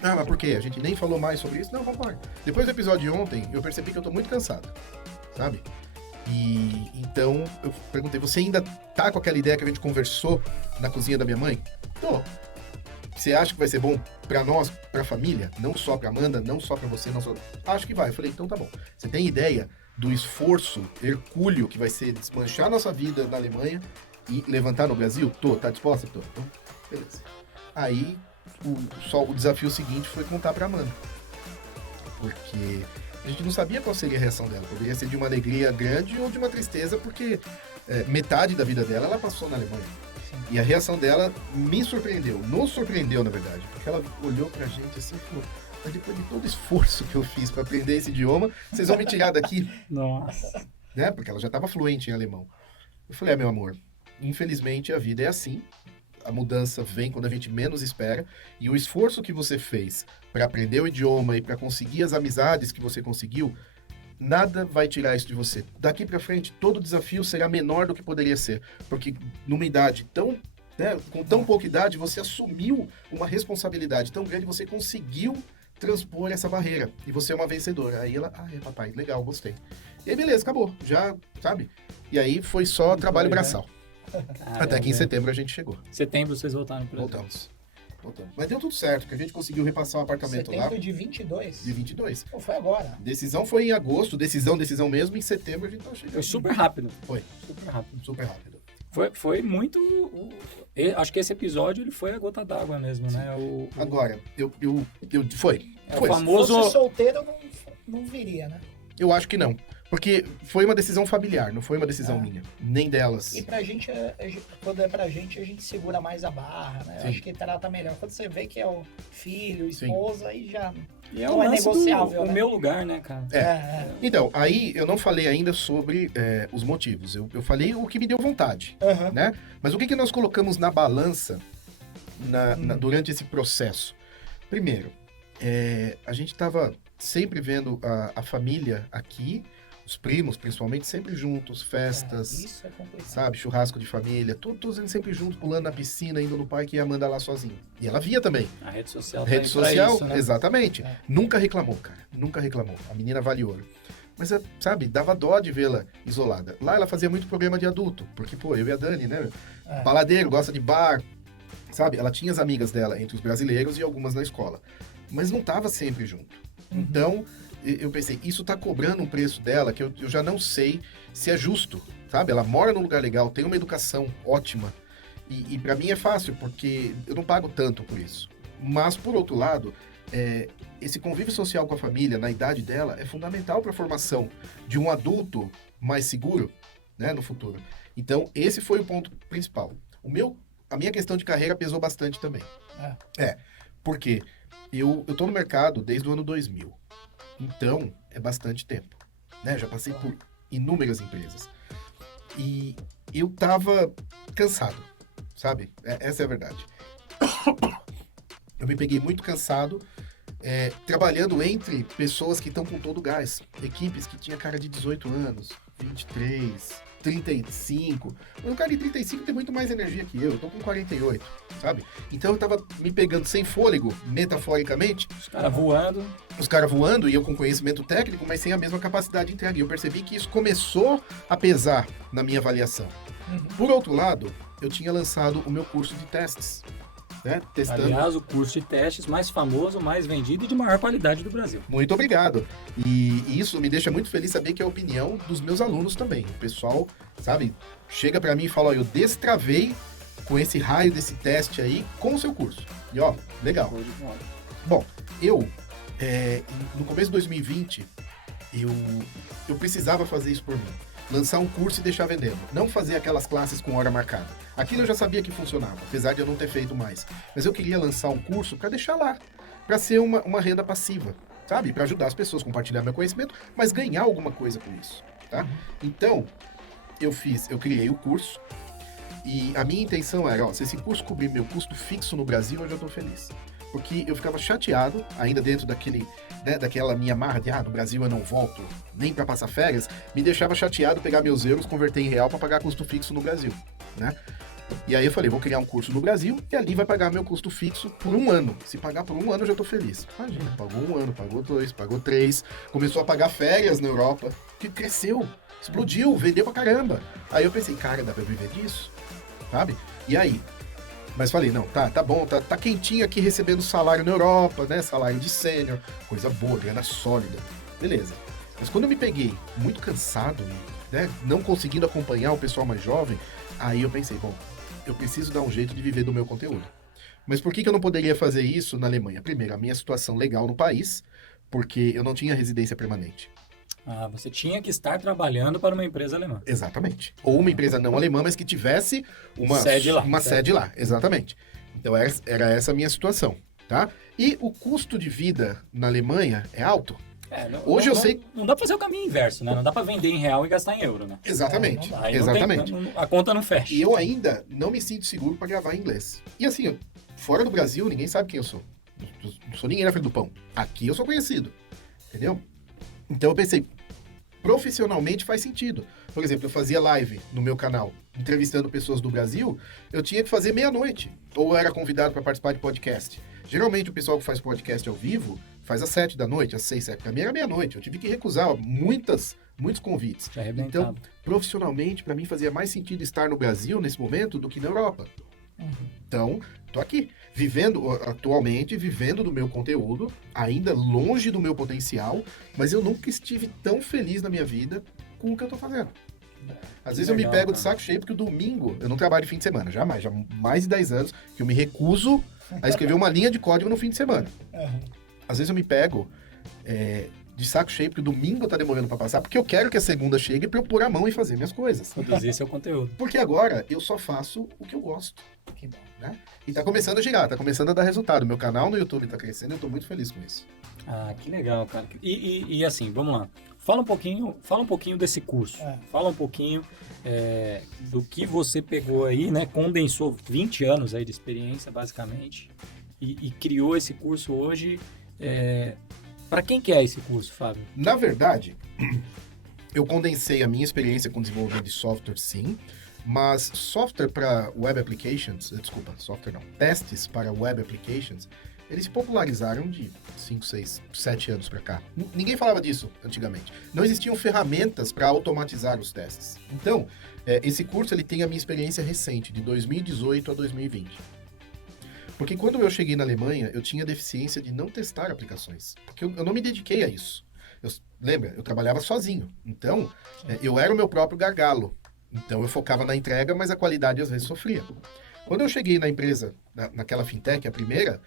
Mas por quê? A gente nem falou mais sobre isso? Não, vamos embora. Depois do episódio de ontem, eu percebi que eu tô muito cansado, sabe? E então eu perguntei, você ainda tá com aquela ideia que a gente conversou na cozinha da minha mãe? Tô. Você acha que vai ser bom pra nós, pra família? Não só pra Amanda, não só pra você, não só... Acho que vai. Eu falei, então tá bom. Você tem ideia do esforço hercúleo que vai ser desmanchar nossa vida na Alemanha e levantar no Brasil? Tô. Tá disposta? Tô. Então, beleza. Aí, o desafio seguinte foi contar pra Amanda. Porque a gente não sabia qual seria a reação dela. Poderia ser de uma alegria grande ou de uma tristeza, porque metade da vida dela ela passou na Alemanha. E a reação dela me surpreendeu, nos surpreendeu, na verdade. Porque ela olhou pra gente assim e falou, mas depois de todo o esforço que eu fiz pra aprender esse idioma, vocês vão me tirar daqui? Nossa. Né? Porque ela já estava fluente em alemão. Eu falei, meu amor, infelizmente a vida é assim. A mudança vem quando a gente menos espera. E o esforço que você fez para aprender o idioma e para conseguir as amizades que você conseguiu, nada vai tirar isso de você. Daqui para frente, todo desafio será menor do que poderia ser. Porque numa idade tão... né, com tão pouca idade, você assumiu uma responsabilidade tão grande, você conseguiu transpor essa barreira. E você é uma vencedora. Aí ela, papai, legal, gostei. E aí, beleza, acabou. Já, sabe? E aí foi só trabalho braçal. Até que em setembro a gente chegou. Setembro vocês voltaram para Voltamos. Mas deu tudo certo, porque a gente conseguiu repassar um apartamento lá Setembro de 22? de 22. Pô, foi agora. Decisão foi em agosto, decisão mesmo. Em setembro a gente tá chegando. Foi super rápido. Foi. Super rápido. Super rápido. Foi muito... acho que esse episódio ele foi a gota d'água mesmo, né? Agora, foi. É o Foi. famoso... Se fosse solteiro, não viria, né? Eu acho que não. Porque foi uma decisão familiar, não foi uma decisão minha. Nem delas. E pra gente, quando é pra gente, a gente segura mais a barra, né? Sim. Acho que trata melhor. Quando você vê que é o filho, esposa, aí já E é não o é lance negociável, o né? meu lugar, né, cara? Então, aí eu não falei ainda sobre os motivos. Eu falei o que me deu vontade, Aham. né? Mas o que nós colocamos na balança durante esse processo? Primeiro, a gente estava sempre vendo a família aqui, os primos, principalmente, sempre juntos, festas, Isso é complicado. sabe? Churrasco de família, todos eles sempre juntos, pulando na piscina, indo no parque e a Amanda lá sozinha. E ela via também. A rede social tá Rede aí pra social, isso, né? exatamente. É. Nunca reclamou, cara. Nunca reclamou. A menina vale ouro. Mas, sabe, dava dó de vê-la isolada. Lá ela fazia muito programa de adulto, porque, pô, eu e a Dani, né? É. Baladeiro, gosta de bar, sabe? Ela tinha as amigas dela entre os brasileiros e algumas na escola. Mas não tava sempre junto. Então, eu pensei, isso tá cobrando um preço dela que eu já não sei se é justo, sabe? Ela mora num lugar legal, tem uma educação ótima. E para mim é fácil, porque eu não pago tanto por isso. Mas, por outro lado, esse convívio social com a família, na idade dela, é fundamental para a formação de um adulto mais seguro, né, no futuro. Então, esse foi o ponto principal. A minha questão de carreira pesou bastante também. Porque eu tô no mercado desde o ano 2000. Então, é bastante tempo, né? Já passei por inúmeras empresas. E eu tava cansado, sabe? Essa é a verdade. Eu me peguei muito cansado, trabalhando entre pessoas que estão com todo o gás. Equipes que tinha cara de 18 anos, 23, 35. Um cara de 35 tem muito mais energia que eu tô com 48, sabe? Então eu tava me pegando sem fôlego, metaforicamente. Os caras voando e eu com conhecimento técnico, mas sem a mesma capacidade de entrega. E eu percebi que isso começou a pesar na minha avaliação. Por outro lado, eu tinha lançado o meu curso de testes. Né? Testando. Aliás, o curso de testes mais famoso, mais vendido e de maior qualidade do Brasil. Muito obrigado. E isso me deixa muito feliz saber que é a opinião dos meus alunos também. O pessoal, sabe, chega pra mim e fala, ó, eu destravei com esse raio desse teste aí com o seu curso. E ó, legal. Bom, no começo de 2020, eu precisava fazer isso por mim. Lançar um curso e deixar vendendo. Não fazer aquelas classes com hora marcada. Aquilo eu já sabia que funcionava, apesar de eu não ter feito mais. Mas eu queria lançar um curso para deixar lá, para ser uma renda passiva, sabe? Para ajudar as pessoas a compartilhar meu conhecimento, mas ganhar alguma coisa com isso, tá? Então, eu criei o curso e a minha intenção era, ó, se esse curso cobrir meu custo fixo no Brasil, eu já estou feliz. Porque eu ficava chateado, ainda dentro daquela minha marra de, no Brasil eu não volto nem para passar férias, me deixava chateado pegar meus euros, converter em real para pagar custo fixo no Brasil, né? E aí eu falei, vou criar um curso no Brasil e ali vai pagar meu custo fixo por 1 ano. Se pagar por 1 ano, eu já tô feliz. Imagina, pagou 1 ano, pagou 2, pagou 3, começou a pagar férias na Europa, que cresceu, explodiu, vendeu pra caramba. Aí eu pensei, cara, dá pra viver disso, sabe? E aí? Mas falei, não, tá bom, tá quentinho aqui recebendo salário na Europa, né? Salário de sênior, coisa boa, grana sólida. Beleza. Mas quando eu me peguei muito cansado, né? Não conseguindo acompanhar o pessoal mais jovem, aí eu pensei, bom, eu preciso dar um jeito de viver do meu conteúdo. Mas por que eu não poderia fazer isso na Alemanha? Primeiro, a minha situação legal no país, porque eu não tinha residência permanente. Você tinha que estar trabalhando para uma empresa alemã. Exatamente. Ou uma empresa não alemã, mas que tivesse uma sede lá. Exatamente. Então era essa a minha situação, tá? E o custo de vida na Alemanha é alto. Hoje eu sei... Não dá para fazer o caminho inverso, né? Não dá para vender em real e gastar em euro, né? Exatamente. Exatamente. A conta não fecha. E eu ainda não me sinto seguro para gravar em inglês. E assim, fora do Brasil, ninguém sabe quem eu sou. Não sou ninguém na frente do pão. Aqui eu sou conhecido. Entendeu? Então eu pensei, profissionalmente faz sentido. Por exemplo, eu fazia live no meu canal, entrevistando pessoas do Brasil, eu tinha que fazer meia-noite. Ou eu era convidado para participar de podcast. Geralmente o pessoal que faz podcast ao vivo faz às 7 da noite, às 6, 7. Pra mim era meia-noite. Eu tive que recusar muitos convites. Então, profissionalmente, para mim fazia mais sentido estar no Brasil nesse momento do que na Europa. Então, tô aqui, atualmente vivendo do meu conteúdo, ainda longe do meu potencial, mas eu nunca estive tão feliz na minha vida com o que eu tô fazendo. Às vezes eu me pego de saco cheio porque o domingo eu não trabalho fim de semana, jamais, já há mais de 10 anos que eu me recuso a escrever uma linha de código no fim de semana. Às vezes eu me pego de saco cheio porque o domingo tá demorando pra passar, porque eu quero que a segunda chegue pra eu pôr a mão e fazer minhas coisas. Produzir seu conteúdo. Porque agora eu só faço o que eu gosto. Que bom, né? E tá começando a girar, tá começando a dar resultado. Meu canal no YouTube tá crescendo e eu tô muito feliz com isso. Que legal, cara. E assim, vamos lá. Fala um pouquinho desse curso. Fala um pouquinho do que você pegou aí, né? Condensou 20 anos aí de experiência, basicamente, e criou esse curso hoje. Para quem que é esse curso, Fábio? Na verdade, eu condensei a minha experiência com desenvolvimento de software, sim, mas software para web applications, testes para web applications, eles se popularizaram de 5, 6, 7 anos para cá. Ninguém falava disso antigamente. Não existiam ferramentas para automatizar os testes. Então, esse curso ele tem a minha experiência recente, de 2018 a 2020. Porque quando eu cheguei na Alemanha, eu tinha deficiência de não testar aplicações. Porque eu não me dediquei a isso. Lembra, eu trabalhava sozinho. Então, eu era o meu próprio gargalo. Então, eu focava na entrega, mas a qualidade às vezes sofria. Quando eu cheguei na empresa, naquela fintech, a primeira,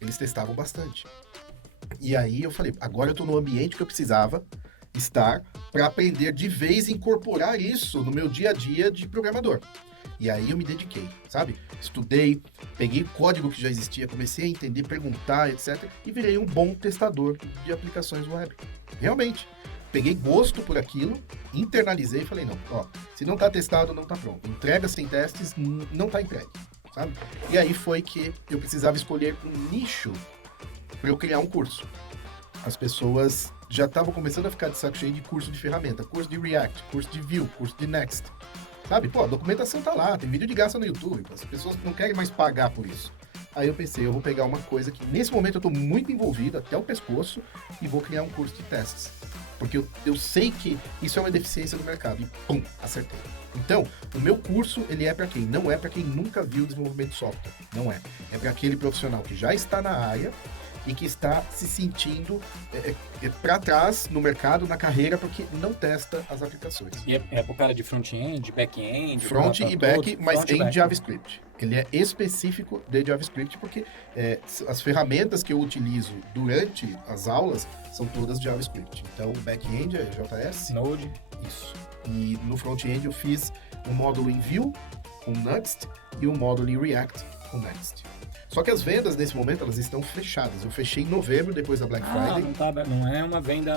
eles testavam bastante. E aí eu falei, agora eu estou no ambiente que eu precisava estar para aprender de vez e incorporar isso no meu dia a dia de programador. E aí eu me dediquei, sabe? Estudei, peguei código que já existia, comecei a entender, perguntar, etc. E virei um bom testador de aplicações web. Realmente. Peguei gosto por aquilo, internalizei e falei, não, ó, se não está testado, não está pronto. Entrega sem testes, não está entregue, sabe? E aí foi que eu precisava escolher um nicho para eu criar um curso. As pessoas já estavam começando a ficar de saco cheio de curso de ferramenta, curso de React, curso de Vue, curso de Next. Sabe? Pô, a documentação tá lá, tem vídeo de graça no YouTube, as pessoas não querem mais pagar por isso. Aí eu pensei, eu vou pegar uma coisa que nesse momento eu tô muito envolvido, até o pescoço, e vou criar um curso de testes. Porque eu sei que isso é uma deficiência do mercado. E pum, acertei. Então, o meu curso, ele é para quem? Não é para quem nunca viu desenvolvimento de software. Não é. É para aquele profissional que já está na área e que está se sentindo para trás no mercado, na carreira, porque não testa as aplicações. E é pro cara de front-end, de back-end? Front e back, todos, mas front e em back. JavaScript. Ele é específico de JavaScript porque as ferramentas que eu utilizo durante as aulas são todas JavaScript. Então, o back-end é JS. Node. Isso. E no front-end eu fiz um módulo em Vue com Next e um módulo em React com Next. Só que as vendas, nesse momento, elas estão fechadas. Eu fechei em novembro, depois da Black Friday. Não é uma venda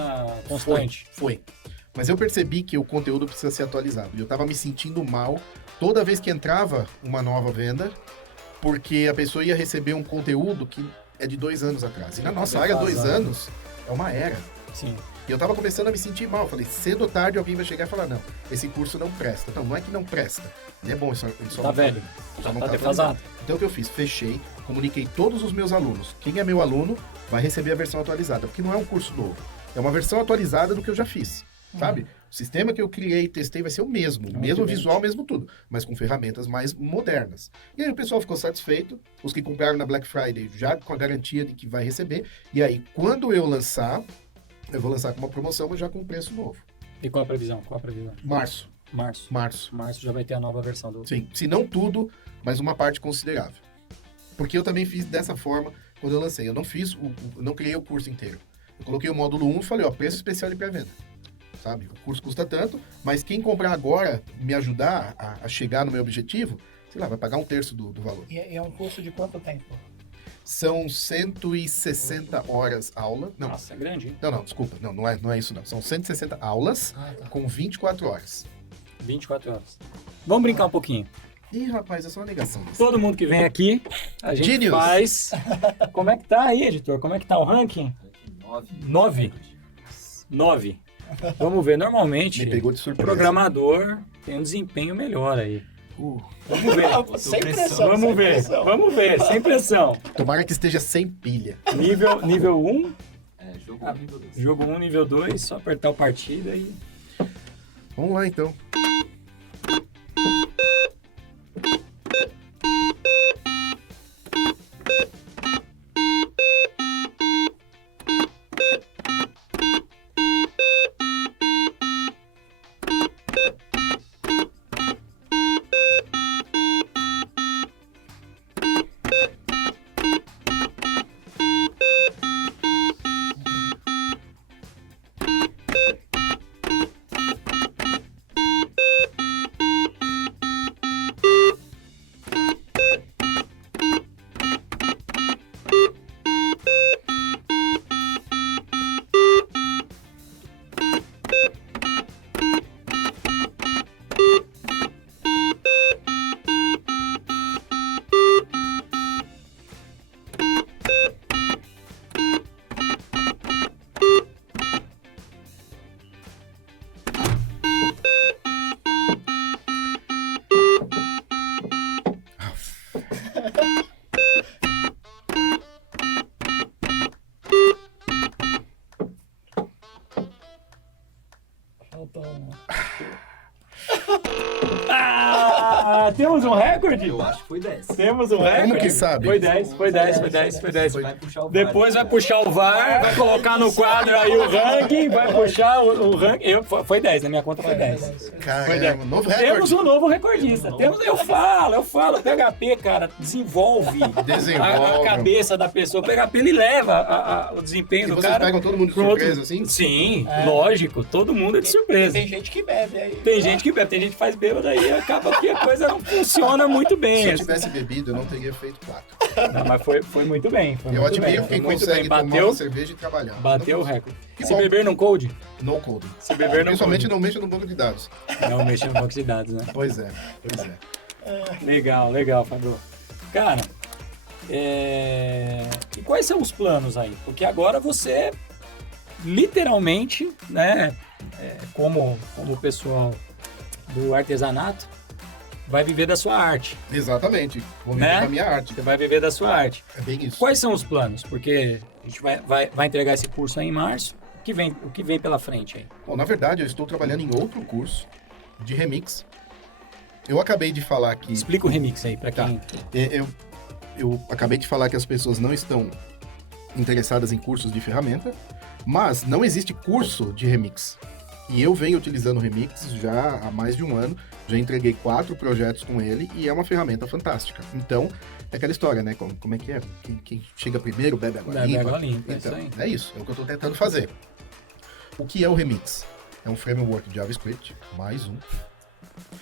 constante. Foi. Mas eu percebi que o conteúdo precisa ser atualizado. E eu estava me sentindo mal toda vez que entrava uma nova venda, porque a pessoa ia receber um conteúdo que é de 2 anos atrás. E na nossa área, 2 anos é uma era. Sim. E eu estava começando a me sentir mal. Falei, cedo ou tarde alguém vai chegar e falar, não, esse curso não presta. Não é que não presta. Ele é bom, ele só Tá não velho. só não Tá tá defasado. Então o que eu fiz? Fechei, comuniquei todos os meus alunos. Quem é meu aluno vai receber a versão atualizada, porque não é um curso novo. É uma versão atualizada do que eu já fiz, sabe? O sistema que eu criei e testei vai ser o mesmo. Mesmo visual, mesmo tudo. Mas com ferramentas mais modernas. E aí o pessoal ficou satisfeito. Os que compraram na Black Friday já com a garantia de que vai receber. E aí, quando eu lançar, eu vou lançar com uma promoção, mas já com um preço novo. E qual a previsão? Março. Março já vai ter a nova versão do... Sim, se não tudo, mas uma parte considerável. Porque eu também fiz dessa forma quando eu lancei. Eu não criei o curso inteiro. Eu coloquei o módulo 1 e falei, ó, preço especial de pré-venda. Sabe? O curso custa tanto, mas quem comprar agora, me ajudar a chegar no meu objetivo, sei lá, vai pagar 1/3 do valor. E é um curso de quanto tempo? São 160 horas aula. Não, Nossa, é grande, hein? não, desculpa. Não é isso não. São 160 aulas Tá. com 24 horas. 24 horas. Vamos brincar um pouquinho. Ih, rapaz, é só uma negação disso. Todo mundo que vem aqui, a gente Genius. faz... Como é que tá aí, editor? Como é que tá o ranking? 9. Vamos ver. Normalmente, Me pegou de surpresa. programador tem um desempenho melhor aí. Vamos ver. Sem pressão. Vamos sem ver. pressão. Vamos ver. Sem pressão. Tomara que esteja sem pilha. Nível 1, Jogo nível 2. jogo 1, nível 2, só apertar o partida e... Vamos lá, então. Faltou um. Temos um recorde? recorde? Eu acho que foi 10. Temos um recorde. Como que sabe? Foi 10, foi 10, foi 10, foi 10. Vai puxar o VAR. Depois vai puxar o VAR, vai colocar no quadro aí o ranking, vai puxar o ranking. Foi 10, na minha conta foi 10. Caramba, novo Temos recorde. um novo recordista. Eu falo, o PHP, cara, desenvolve a cabeça da pessoa. O PHP, ele leva o desempenho E do vocês cara. pegam todo mundo de pro outro- surpresa, assim? Sim, lógico, todo mundo é de surpresa. Tem gente que bebe aí. Tem gente que bebe, tem gente que faz bêbado aí, acaba que a coisa não funciona muito bem. Se eu tivesse bebido, eu não teria feito 4. Não, mas foi muito bem. Foi Eu muito admiro bem, foi quem muito consegue bem. tomar Bateu, uma cerveja e trabalhar. bateu o Não, recorde. Que Se bom. beber não code? No code. Se beber não Principalmente code. não mexa no banco de dados. Não mexa no banco de dados, né? Pois é, pois é. Legal, Fábio. Cara, e quais são os planos aí? Porque agora você, literalmente, né, como o pessoal do artesanato, vai viver da sua arte. Exatamente. Vou viver Né? da minha arte. Você vai viver da sua arte. É bem isso. Quais são os planos? Porque a gente vai entregar esse curso aí em março. O que vem pela frente aí? Bom, na verdade, eu estou trabalhando em outro curso de remix. Eu acabei de falar que... Explica o remix aí pra Tá. quem... Eu acabei de falar que as pessoas não estão interessadas em cursos de ferramenta, mas não existe curso de remix. E eu venho utilizando o remix já há mais de um ano, já entreguei 4 projetos com ele e é uma ferramenta fantástica. Então, é aquela história, né? Como é que é? Quem chega primeiro bebe água Bebe limpa. água limpa, é Então, isso é isso, é o que eu estou tentando fazer. O que é o remix? É um framework de JavaScript, mais um.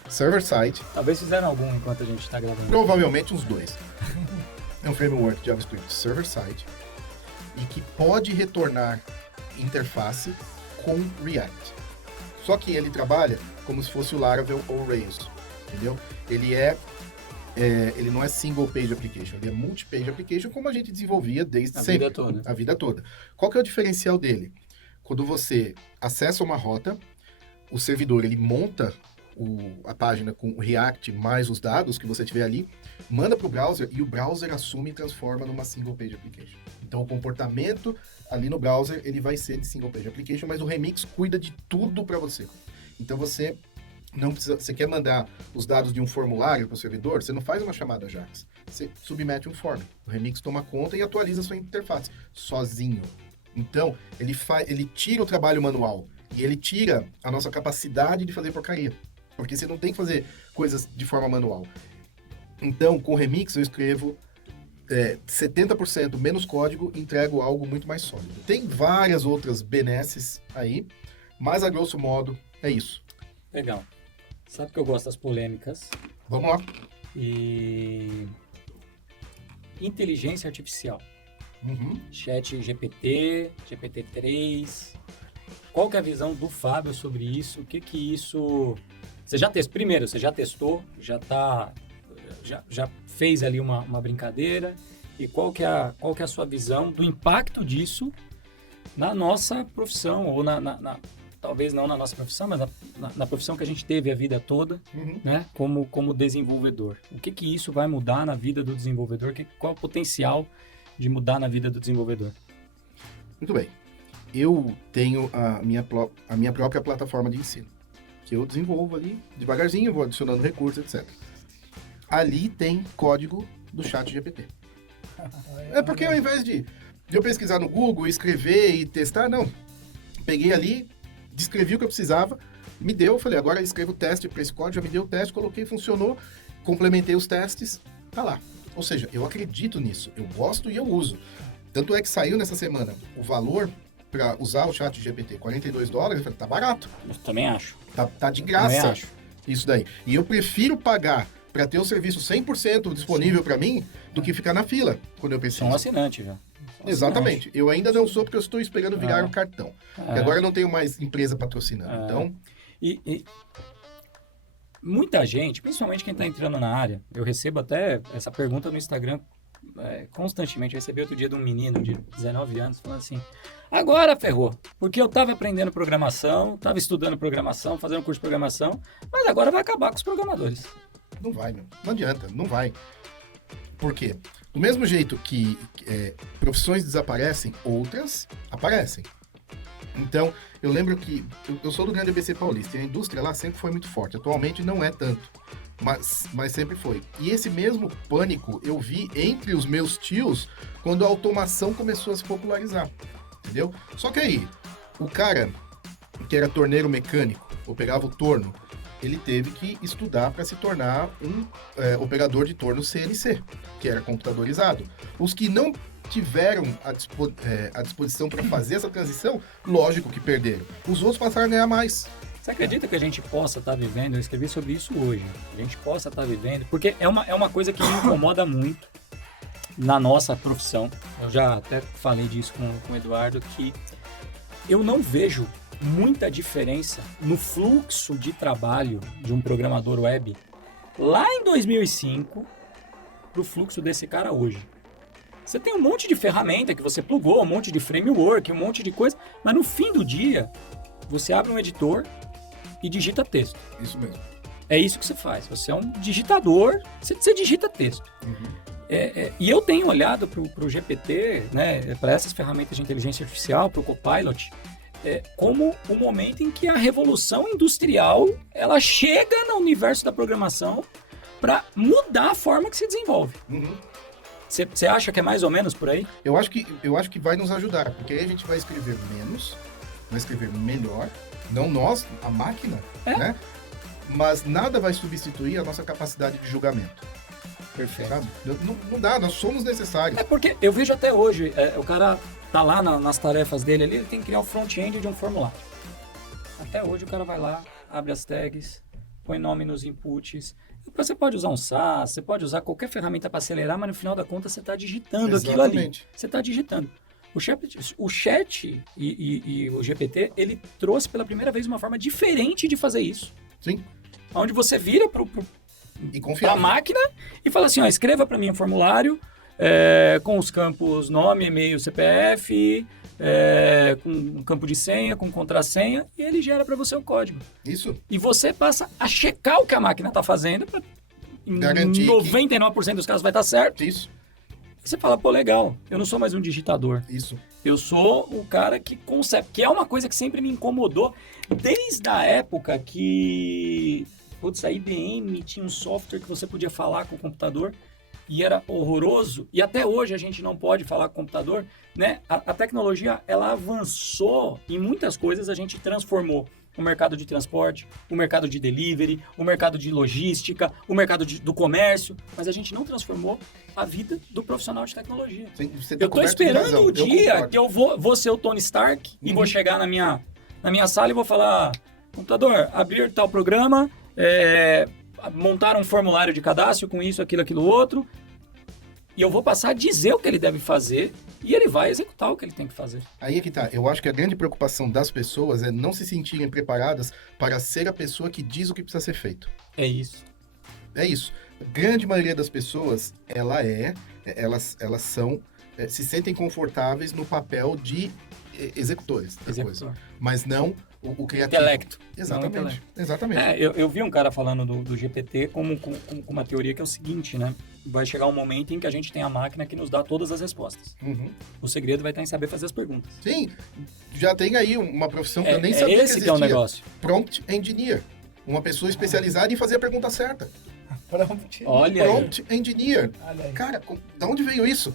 Server-side, Talvez fizeram algum enquanto a gente tá gravando. provavelmente uns 2. É um framework de JavaScript server-side e que pode retornar interface com React. Só que ele trabalha como se fosse o Laravel ou Rails, entendeu? Ele não é single page application, ele é multi-page application como a gente desenvolvia desde A sempre. vida toda. A vida toda. Qual que é o diferencial dele? Quando você acessa uma rota, o servidor ele monta a página com o React mais os dados que você tiver ali, manda para o browser e o browser assume e transforma numa single page application. Então o comportamento ali no browser ele vai ser de single page application, mas o Remix cuida de tudo para você. Então você não precisa, você quer mandar os dados de um formulário para o servidor, você não faz uma chamada Ajax, você submete um form. O Remix toma conta e atualiza a sua interface sozinho. Então ele tira o trabalho manual e ele tira a nossa capacidade de fazer porcaria. Porque você não tem que fazer coisas de forma manual. Então, com o Remix, eu escrevo 70% menos código e entrego algo muito mais sólido. Tem várias outras benesses aí, mas a grosso modo é isso. Legal. Sabe que eu gosto das polêmicas. Vamos lá. E... inteligência artificial. Uhum. Chat GPT, GPT-3. Qual que é a visão do Fábio sobre isso? O que isso... Você já testou? Primeiro, você já testou? Já fez ali uma brincadeira? E qual que é a sua visão do impacto disso na nossa profissão? Ou talvez não na nossa profissão, mas na profissão que a gente teve a vida toda, Uhum. né? Como desenvolvedor. O que isso vai mudar na vida do desenvolvedor? Qual é o potencial de mudar na vida do desenvolvedor? Muito bem. Eu tenho a minha própria plataforma de ensino, que eu desenvolvo ali devagarzinho, vou adicionando recursos, etc. Ali tem código do ChatGPT. É porque ao invés de eu pesquisar no Google, escrever e testar, não. Peguei ali, descrevi o que eu precisava, me deu, falei, agora escrevo o teste para esse código, já me deu o teste, coloquei, funcionou, complementei os testes, tá lá. Ou seja, eu acredito nisso, eu gosto e eu uso. Tanto é que saiu nessa semana o valor para usar o ChatGPT, $42, eu falei, tá barato, Eu também acho. tá de Também graça acho. isso daí. E eu prefiro pagar para ter o serviço 100% disponível para mim do que ficar na fila quando eu preciso. Sou um assinante já. Exatamente. Eu ainda não sou porque eu estou esperando virar o cartão. Porque agora eu não tenho mais empresa patrocinando. Então, E muita gente, principalmente quem está entrando na área, eu recebo até essa pergunta no Instagram constantemente. Eu recebi outro dia de um menino de 19 anos falando assim: agora ferrou, porque eu estava aprendendo programação, estava estudando programação, fazendo curso de programação, mas agora vai acabar com os programadores. não vai, meu. Não adianta, não vai. Por quê? Do mesmo jeito que profissões desaparecem, outras aparecem. Então, eu lembro que eu sou do grande ABC Paulista e a indústria lá sempre foi muito forte. Atualmente não é tanto. Mas sempre foi. E esse mesmo pânico eu vi entre os meus tios quando a automação começou a se popularizar, entendeu? Só que aí, o cara que era torneiro mecânico, operava o torno, ele teve que estudar para se tornar um operador de torno CNC, que era computadorizado. Os que não tiveram a disposição para fazer essa transição, lógico que perderam. Os outros passaram a ganhar mais. Você acredita que a gente possa estar vivendo, eu escrevi sobre isso hoje, a gente possa estar vivendo, porque é uma coisa que me incomoda muito na nossa profissão, eu já até falei disso com o Eduardo, que eu não vejo muita diferença no fluxo de trabalho de um programador web lá em 2005 pro fluxo desse cara hoje. Você tem um monte de ferramenta que você plugou, um monte de framework, um monte de coisa, mas no fim do dia, você abre um editor e digita texto. Isso mesmo. É isso que você faz. Você é um digitador, você digita texto. E eu tenho olhado para o GPT, né, para essas ferramentas de inteligência artificial, para o Copilot, como o momento em que a revolução industrial ela chega no universo da programação para mudar a forma que se desenvolve. Você acha que é mais ou menos por aí? Eu acho que vai nos ajudar, porque aí a gente vai escrever menos, vai escrever melhor, não nós, a máquina, né? Mas nada vai substituir a nossa capacidade de julgamento. Perfeito. Sabe? Não dá, nós somos necessários. É porque eu vejo até hoje, o cara tá lá nas tarefas dele ali, ele tem que criar o front-end de um formulário. Até hoje o cara vai lá, abre as tags, põe nome nos inputs. Você pode usar um SaaS, você pode usar qualquer ferramenta para acelerar, mas no final da conta você está digitando aquilo ali. Você está digitando. O chat e o GPT, ele trouxe pela primeira vez uma forma diferente de fazer isso. Sim. Onde você vira para a máquina e fala assim, ó, escreva para mim um formulário com os campos nome, e-mail, CPF, com um campo de senha, com contrassenha, e ele gera para você o código. Isso. E você passa a checar o que a máquina está fazendo, para garantir 99% dos casos vai estar certo. Isso. E você fala, pô, legal, eu não sou mais um digitador. Isso. Eu sou o cara que consegue, que é uma coisa que sempre me incomodou, desde a época que, a IBM tinha um software que você podia falar com o computador, e era horroroso, e até hoje a gente não pode falar com o computador, né? A tecnologia, ela avançou em muitas coisas, a gente transformou o mercado de transporte, o mercado de delivery, o mercado de logística, o mercado do comércio, mas a gente não transformou a vida do profissional de tecnologia. Você tá eu estou esperando o dia que eu vou ser o Tony Stark e vou chegar na minha sala e vou falar, computador, abrir tal programa, montar um formulário de cadastro com isso, aquilo, outro, e eu vou passar a dizer o que ele deve fazer e ele vai executar o que ele tem que fazer. Aí é que tá. Eu acho que a grande preocupação das pessoas é não se sentirem preparadas para ser a pessoa que diz o que precisa ser feito. É isso. É isso. A grande maioria das pessoas, elas são, se sentem confortáveis no papel de executores da coisa, mas não o criativo. Intelecto. Exatamente. Exatamente. Eu vi um cara falando do GPT com uma teoria que é o seguinte, né? Vai chegar um momento em que a gente tem a máquina que nos dá todas as respostas. O segredo vai estar em saber fazer as perguntas. Sim, já tem aí uma profissão que eu nem sabia que existia. Esse que é o negócio. Prompt Engineer. Uma pessoa especializada em fazer a pergunta certa. Prompt Engineer. Cara, de onde veio isso?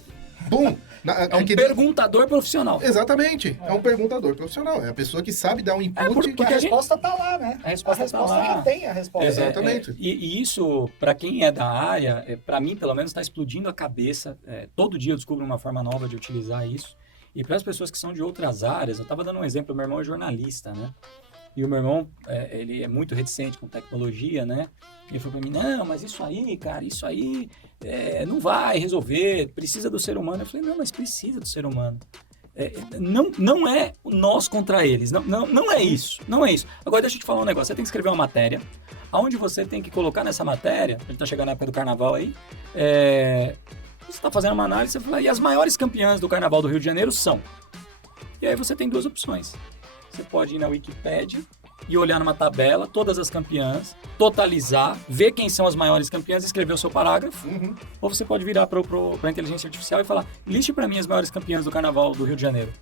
Bum! É um perguntador profissional. Exatamente. É um perguntador profissional. É a pessoa que sabe dar um input. Porque a resposta tá lá, né? A resposta já tem a resposta. Exatamente. E isso, para quem é da área, para mim, pelo menos, está explodindo a cabeça. Todo dia eu descubro uma forma nova de utilizar isso. E para as pessoas que são de outras áreas, eu estava dando um exemplo, meu irmão é jornalista, né? E o meu irmão, ele é muito reticente com tecnologia, né? Ele falou para mim, não, mas isso aí, cara, não vai resolver, precisa do ser humano. Eu falei, não, mas precisa do ser humano. Não é nós contra eles, não é isso, não é isso. Agora deixa eu te falar um negócio, você tem que escrever uma matéria, onde você tem que colocar nessa matéria, a gente tá chegando na época do carnaval aí, você está fazendo uma análise, você fala, e as maiores campeãs do carnaval do Rio de Janeiro são? E aí você tem duas opções. Você pode ir na Wikipédia e olhar numa tabela todas as campeãs, totalizar, ver quem são as maiores campeãs e escrever o seu parágrafo. Ou você pode virar para a inteligência artificial e falar, liste para mim as maiores campeãs do Carnaval do Rio de Janeiro,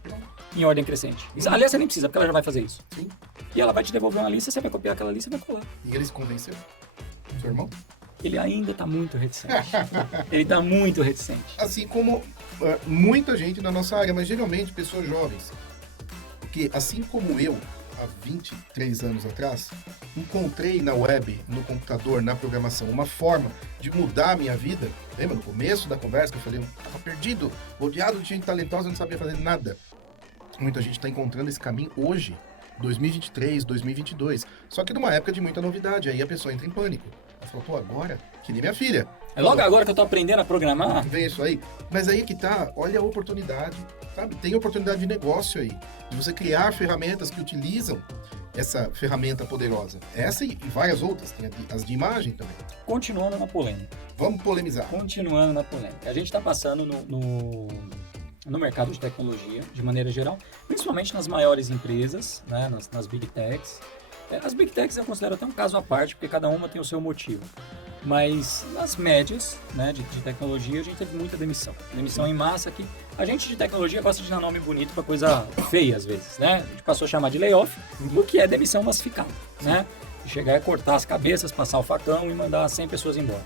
em ordem crescente. Aliás, você nem precisa, porque ela já vai fazer isso. Sim. E ela vai te devolver uma lista, você vai copiar aquela lista e vai colar. E eles convenceram. Seu irmão? Ele ainda está muito reticente. Ele está muito reticente. Assim como muita gente na nossa área, mas geralmente pessoas jovens. Porque assim como eu, há 23 anos atrás, encontrei na web, no computador, na programação, uma forma de mudar a minha vida. Lembra no começo da conversa que eu falei, eu estava perdido, rodeado de gente talentosa, eu não sabia fazer nada. Muita gente está encontrando esse caminho hoje, 2023, 2022. Só que numa época de muita novidade, aí a pessoa entra em pânico. Ela fala, pô, agora, que nem minha filha. É logo agora que eu tô aprendendo a programar? Vem isso aí. Mas aí que tá, olha a oportunidade, sabe? Tem oportunidade de negócio aí. De você criar ferramentas que utilizam essa ferramenta poderosa. Essa e várias outras, tem as de imagem também. Continuando na polêmica. Vamos polemizar. Continuando na polêmica. A gente está passando no mercado de tecnologia, de maneira geral, principalmente nas maiores empresas, né, nas Big Techs. As Big Techs eu considero até um caso à parte, porque cada uma tem o seu motivo. Mas nas médias, né, de tecnologia, a gente teve muita demissão. Demissão em massa que a gente de tecnologia gosta de dar nome bonito para coisa feia às vezes, né? A gente passou a chamar de layoff, o que é demissão massificada, né? Chegar e cortar as cabeças, passar o facão e mandar 100 pessoas embora.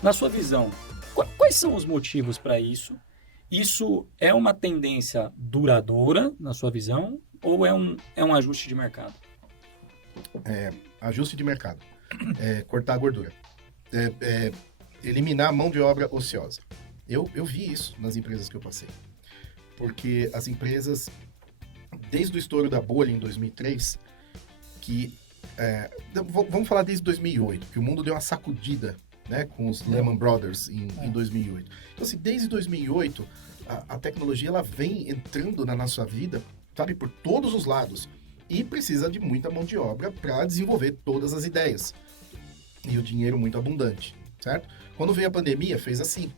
Na sua visão, quais são os motivos para isso? Isso é uma tendência duradoura, na sua visão, ou é um ajuste de mercado? Ajuste de mercado. Cortar a gordura. Eliminar a mão de obra ociosa. Eu vi isso nas empresas que eu passei. Porque as empresas, desde o estouro da bolha em 2003, vamos falar desde 2008, que o mundo deu uma sacudida, né, com os Lehman Brothers em 2008. Então, assim, desde 2008, a tecnologia ela vem entrando na nossa vida, sabe, por todos os lados. E precisa de muita mão de obra para desenvolver todas as ideias. E o dinheiro muito abundante, certo? Quando veio a pandemia, fez assim,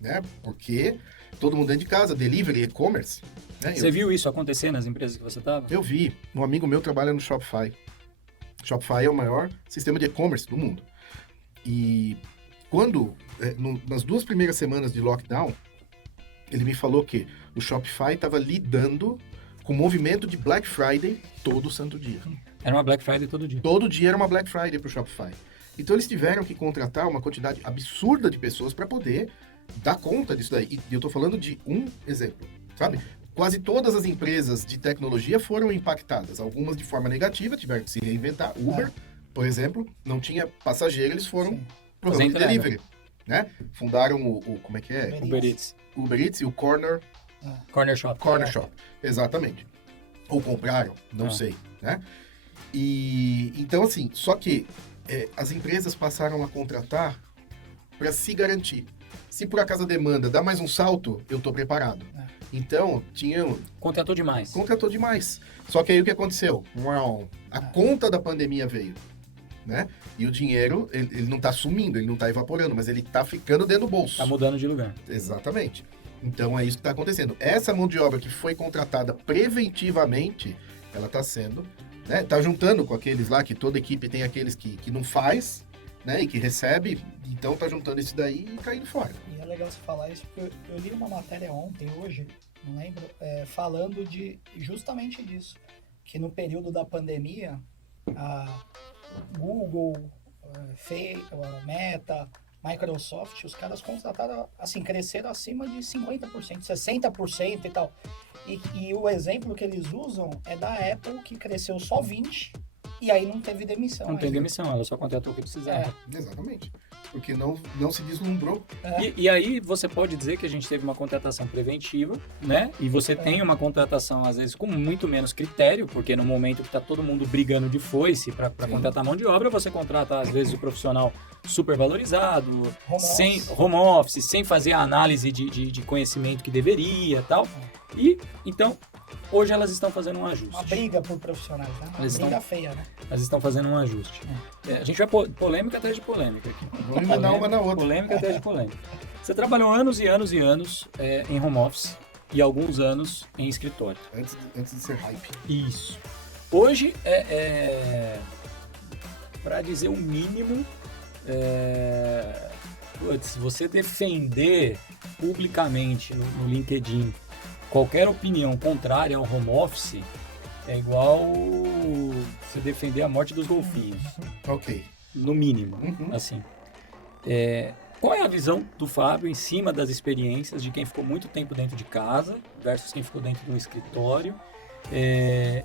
né? Porque todo mundo dentro de casa, delivery, e-commerce. Né? Você viu isso acontecer nas empresas que você estava? Eu vi. Um amigo meu trabalha no Shopify. Shopify é o maior sistema de e-commerce do mundo. E quando, nas 2 primeiras semanas de lockdown, ele me falou que o Shopify estava lidando com o movimento de Black Friday todo santo dia. Era uma Black Friday todo dia. Todo dia era uma Black Friday para o Shopify. Então eles tiveram que contratar uma quantidade absurda de pessoas para poder dar conta disso daí. E eu estou falando de um exemplo, sabe? Quase todas as empresas de tecnologia foram impactadas. Algumas de forma negativa, tiveram que se reinventar. Uber, por exemplo, não tinha passageiro, eles foram programa de delivery, né? Fundaram como é que é? Uber Eats. Uber Eats e o Corner Shop, exatamente. Ou compraram, não sei, né? E então assim, só que as empresas passaram a contratar para se garantir. Se por acaso a demanda dá mais um salto, eu estou preparado. Então, Contratou demais. Só que aí o que aconteceu? A conta da pandemia veio, né? E o dinheiro, ele não está sumindo, ele não está evaporando, mas ele está ficando dentro do bolso. Está mudando de lugar. Exatamente. Então é isso que está acontecendo. Essa mão de obra que foi contratada preventivamente, ela está sendo, né? Está juntando com aqueles lá, que toda equipe tem aqueles que não faz, né? E que recebe, então está juntando isso daí e caindo fora. E é legal você falar isso, porque eu li uma matéria hoje, não lembro, falando justamente disso, que no período da pandemia, a Google, a Meta, Microsoft, os caras contrataram, assim, cresceram acima de 50%, 60% e tal. E o exemplo que eles usam é da Apple, que cresceu só 20%, e aí não teve demissão. Não tem demissão, ela só contratou o que precisava. Exatamente. Porque não se deslumbrou. E aí você pode dizer que a gente teve uma contratação preventiva, né? E você tem uma contratação, às vezes, com muito menos critério, porque no momento que está todo mundo brigando de foice para contratar mão de obra, você contrata, às vezes, o profissional super valorizado, sem home office, sem fazer a análise de conhecimento que deveria e tal. E, então, hoje elas estão fazendo um ajuste. Uma briga por profissionais, né? Uma briga feia, né? Elas estão fazendo um ajuste. A gente vai polêmica atrás de polêmica aqui. Vamos emendar uma na outra. Polêmica atrás de polêmica. Você trabalhou anos e anos e anos em home office e alguns anos em escritório. Antes de ser hype. Isso. Hoje, para dizer o mínimo, você defender publicamente no LinkedIn qualquer opinião contrária ao home office é igual você defender a morte dos golfinhos. Ok. no mínimo, Uhum. assim. Qual é a visão do Fábio em cima das experiências de quem ficou muito tempo dentro de casa versus quem ficou dentro de um escritório?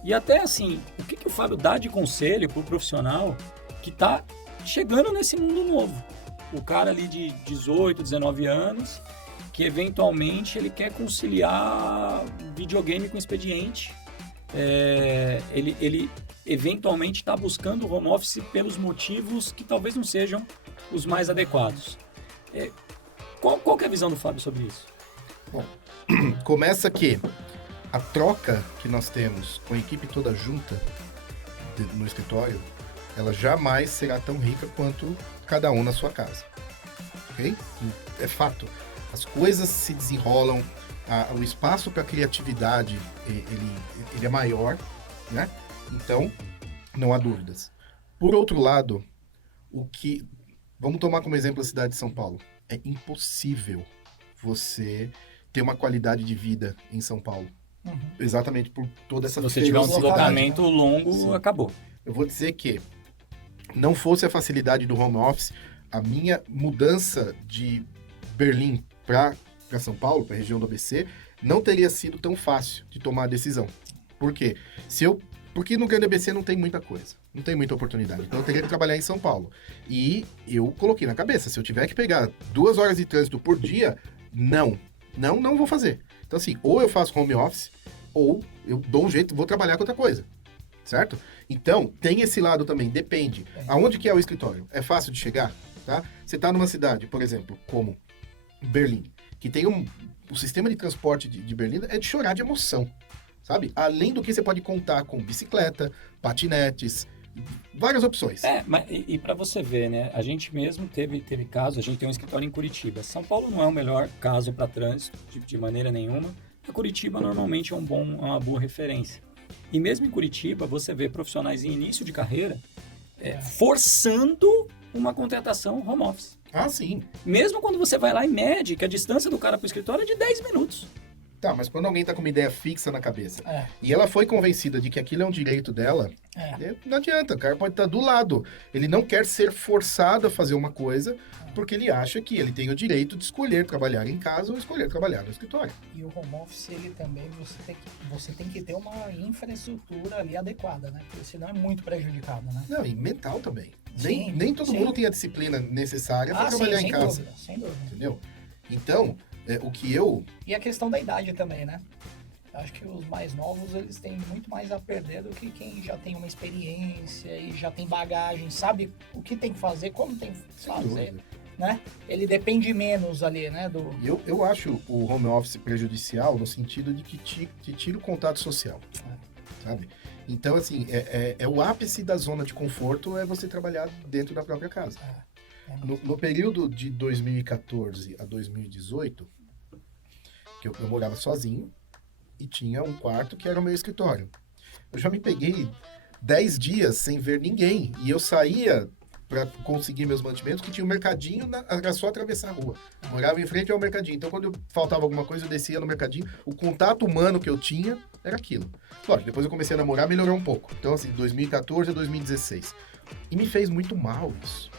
E até assim, o que o Fábio dá de conselho para o profissional que está chegando nesse mundo novo? O cara ali de 18, 19 anos, que eventualmente ele quer conciliar videogame com expediente. Ele eventualmente está buscando o home office pelos motivos que talvez não sejam os mais adequados. Qual que é a visão do Fábio sobre isso? Começa que a troca que nós temos com a equipe toda junta no escritório, ela jamais será tão rica quanto cada um na sua casa. Ok? É fato. As coisas se desenrolam, o espaço para criatividade ele é maior, né? Então, não há dúvidas. Por outro lado, vamos tomar como exemplo a cidade de São Paulo. É impossível você ter uma qualidade de vida em São Paulo. Uhum. Exatamente por toda essa Se você tiver um velocidade. deslocamento longo, Sim. acabou. Eu vou dizer que não fosse a facilidade do home office, a minha mudança de Berlim para São Paulo, para a região do ABC, não teria sido tão fácil de tomar a decisão. Por quê? Porque no grande ABC não tem muita coisa, não tem muita oportunidade. Então eu teria que trabalhar em São Paulo. E eu coloquei na cabeça, se eu tiver que pegar 2 horas de trânsito por dia, não vou fazer. Então assim, ou eu faço home office, ou eu dou um jeito, vou trabalhar com outra coisa. Certo? Então, tem esse lado também, depende. Aonde que é o escritório? É fácil de chegar? Tá? Você está numa cidade, por exemplo, como Berlim, que tem o sistema de transporte de Berlim é de chorar de emoção, sabe? Além do que você pode contar com bicicleta, patinetes, várias opções. Mas e para você ver, né? A gente mesmo teve caso, a gente tem um escritório em Curitiba. São Paulo não é o melhor caso para trânsito, de maneira nenhuma. A Curitiba normalmente é uma boa referência. E mesmo em Curitiba, você vê profissionais em início de carreira forçando uma contratação home office. Ah, sim. Mesmo quando você vai lá e mede que a distância do cara para o escritório é de 10 minutos. Tá, mas quando alguém tá com uma ideia fixa na cabeça e ela foi convencida de que aquilo é um direito dela, não adianta, o cara pode estar do lado. Ele não quer ser forçado a fazer uma coisa porque ele acha que ele tem o direito de escolher trabalhar em casa ou escolher trabalhar no escritório. E o home office, ele também, você tem que ter uma infraestrutura ali adequada, né? Porque senão é muito prejudicado, né? Não, e mental também. Sim, Nem todo sim. mundo tem a disciplina necessária para trabalhar sim, em casa. sem dúvida. Entendeu? Então, o que eu... E a questão da idade também, né? Acho que os mais novos, eles têm muito mais a perder do que quem já tem uma experiência e já tem bagagem, sabe o que tem que fazer, como tem que Sem fazer, dúvida. né? Ele depende menos ali, né? Eu acho o home office prejudicial no sentido de que te tira o contato social, sabe? Então, assim, é o ápice da zona de conforto é você trabalhar dentro da própria casa. No período de 2014 a 2018, que eu morava sozinho e tinha um quarto que era o meu escritório. Eu já me peguei 10 dias sem ver ninguém e eu saía para conseguir meus mantimentos, que tinha um mercadinho, era só atravessar a rua. Morava em frente ao mercadinho. Então, quando faltava alguma coisa, eu descia no mercadinho. O contato humano que eu tinha era aquilo. Lógico, depois eu comecei a namorar, melhorou um pouco. Então, assim, 2014 a 2016. E me fez muito mal isso.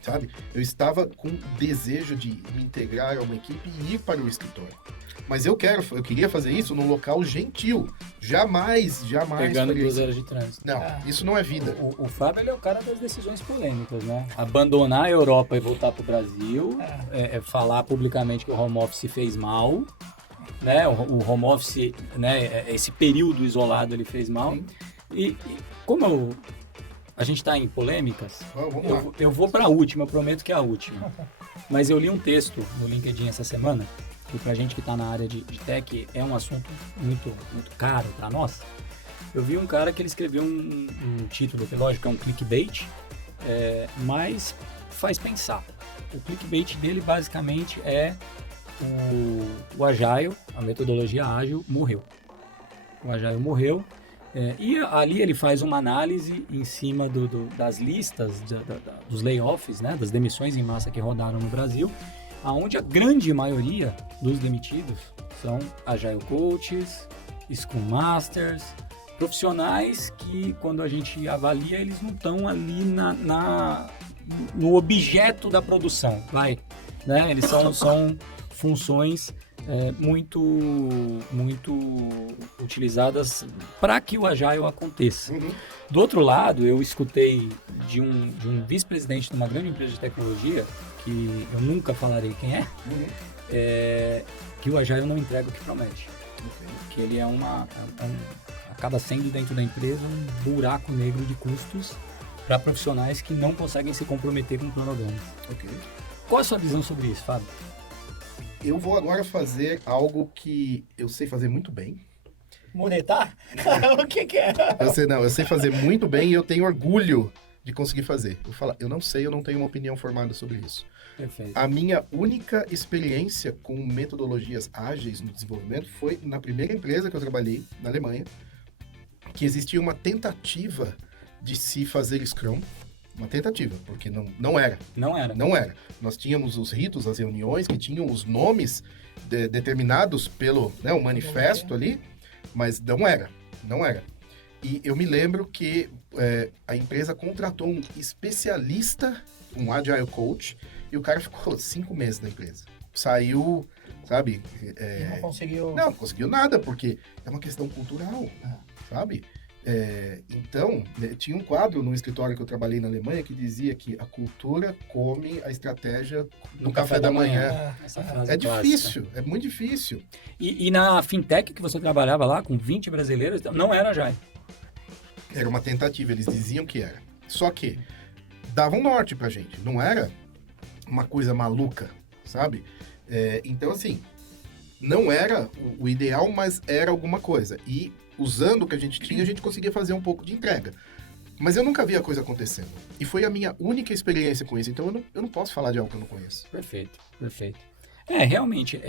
Sabe? Eu estava com desejo de me integrar a uma equipe e ir para o escritório. Mas eu queria fazer isso num local gentil. Jamais Pegando faria 2 isso. horas de trânsito. Não, isso não é vida. O Fábio ele é o cara das decisões polêmicas, né? Abandonar a Europa e voltar para o Brasil, falar publicamente que o home office fez mal, né? O home office, né? Esse período isolado ele fez mal. E como a gente está em polêmicas, Vamos lá. eu vou para a última, eu prometo que é a última. Mas eu li um texto no LinkedIn essa semana, que pra gente que está na área de tech é um assunto muito, muito caro para nós. Eu vi um cara que ele escreveu um título, que lógico é um clickbait, mas faz pensar. O clickbait dele basicamente é o Agile, a metodologia ágil, morreu. O Agile morreu. E ali ele faz uma análise em cima das listas, dos layoffs, né, das demissões em massa que rodaram no Brasil, onde a grande maioria dos demitidos são Agile Coaches, Scrum Masters, profissionais que, quando a gente avalia, eles não estão ali no objeto da produção, né? Eles são funções muito utilizadas para que o Agile aconteça. Uhum. Do outro lado, eu escutei de um vice-presidente de uma grande empresa de tecnologia, que eu nunca falarei quem é, que o Agile não entrega o que promete. Que ele acaba sendo dentro da empresa um buraco negro de custos para profissionais que não conseguem se comprometer com cronogramas. Ok. Qual a sua visão sobre isso, Fábio? Eu vou agora fazer algo que eu sei fazer muito bem. Monetar? O que é? Eu sei fazer muito bem e eu tenho orgulho de conseguir fazer. Eu vou falar, eu não tenho uma opinião formada sobre isso. Perfeito. A minha única experiência com metodologias ágeis no desenvolvimento foi na primeira empresa que eu trabalhei, na Alemanha, que existia uma tentativa de se fazer Scrum. Uma tentativa, porque não era. Não era. Não era. Nós tínhamos os ritos, as reuniões, que tinham os nomes determinados pelo o manifesto ali, mas não era. Não era. E eu me lembro que a empresa contratou um especialista, um Agile Coach, e o cara ficou 5 meses na empresa. Saiu, sabe? E não conseguiu... Não conseguiu nada, porque é uma questão cultural, sabe? Então, tinha um quadro no escritório que eu trabalhei na Alemanha que dizia que a cultura come a estratégia no café da manhã. Essa frase É clássica. difícil, é muito difícil. E na fintech que você trabalhava lá, com 20 brasileiros, não era Agile. Era uma tentativa, eles diziam que era. Só que dava um norte pra gente, não era uma coisa maluca, sabe? Então, assim, não era o ideal, mas era alguma coisa. E usando o que a gente tinha, a gente conseguia fazer um pouco de entrega. Mas eu nunca vi a coisa acontecendo. E foi a minha única experiência com isso. Então eu não posso falar de algo que eu não conheço. Perfeito, perfeito. Realmente,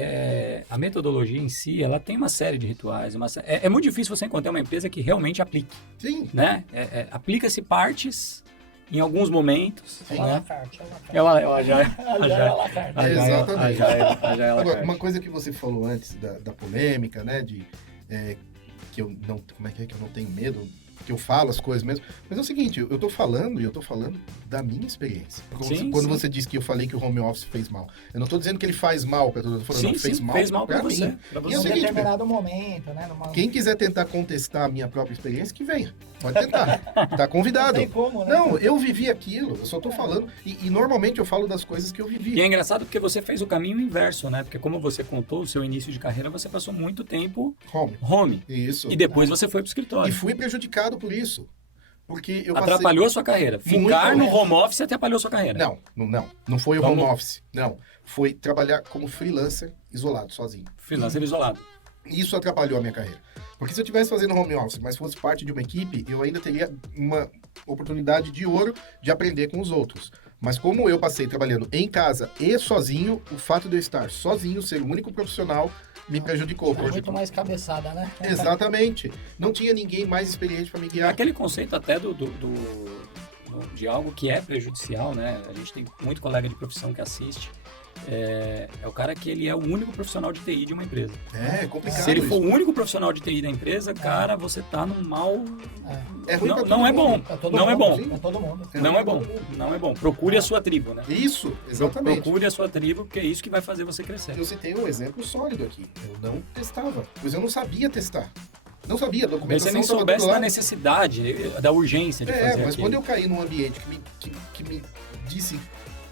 a metodologia em si, ela tem uma série de rituais. É muito difícil você encontrar uma empresa que realmente aplique. Sim. Né? Aplica-se partes em alguns momentos. É Né? la carte. É o Agile. Agile à la carte. Exatamente. Agile à la Agora, carte. uma coisa que você falou antes da polêmica, né? Que eu não... Como é que eu não tenho medo? Que eu falo as coisas mesmo. Mas é o seguinte, eu tô falando da minha experiência. Quando você disse que eu falei que o home office fez mal. Eu não tô dizendo que ele faz mal pra todo mundo. Eu tô falando, fez mal pra você. mim. Pra E você. é o Em seguinte, determinado momento, né? quem quiser tentar contestar a minha própria experiência, que venha. Pode tentar. Tá convidado. Não tem como, né? Não, eu vivi aquilo. Eu só tô falando. E normalmente eu falo das coisas que eu E vivi. é engraçado porque você fez o caminho inverso, né? Porque como você contou, o seu início de carreira, você passou muito tempo home. Isso. E depois você foi pro E escritório. fui prejudicado por isso. Porque eu Atrapalhou a sua carreira. Ficar no home office atrapalhou a sua carreira. Não foi o Vamos. home office. Não. Foi trabalhar como freelancer, isolado, sozinho. Freelancer isolado. Isso atrapalhou a minha carreira. Porque se eu estivesse fazendo home office, mas fosse parte de uma equipe, eu ainda teria uma oportunidade de ouro de aprender com os outros. Mas como eu passei trabalhando em casa e sozinho, o fato de eu estar sozinho, ser o único profissional, me prejudicou. É muito mais cabeçada, né? Exatamente. Não tinha ninguém mais experiente para me guiar. Aquele conceito até de algo que é prejudicial, né? A gente tem muito colega de profissão que assiste. É o cara que ele é o único profissional de TI de uma empresa. É complicado. Se ele for isso. o único profissional de TI da empresa, cara, você tá num mal... É ruim pra todo Não é mundo. bom. Pra todo Não é mundo, bom. sim, pra todo mundo. Não é bom. Não é bom. Procure a sua tribo, né? Isso, exatamente. Procure a sua tribo, porque é isso que vai fazer você crescer. Eu citei um exemplo sólido aqui. Eu não testava, pois eu não sabia testar. Não sabia, a Talvez documentação você nem estava soubesse tudo da lá. necessidade, da urgência de fazer Mas aquilo. quando eu caí num ambiente que me disse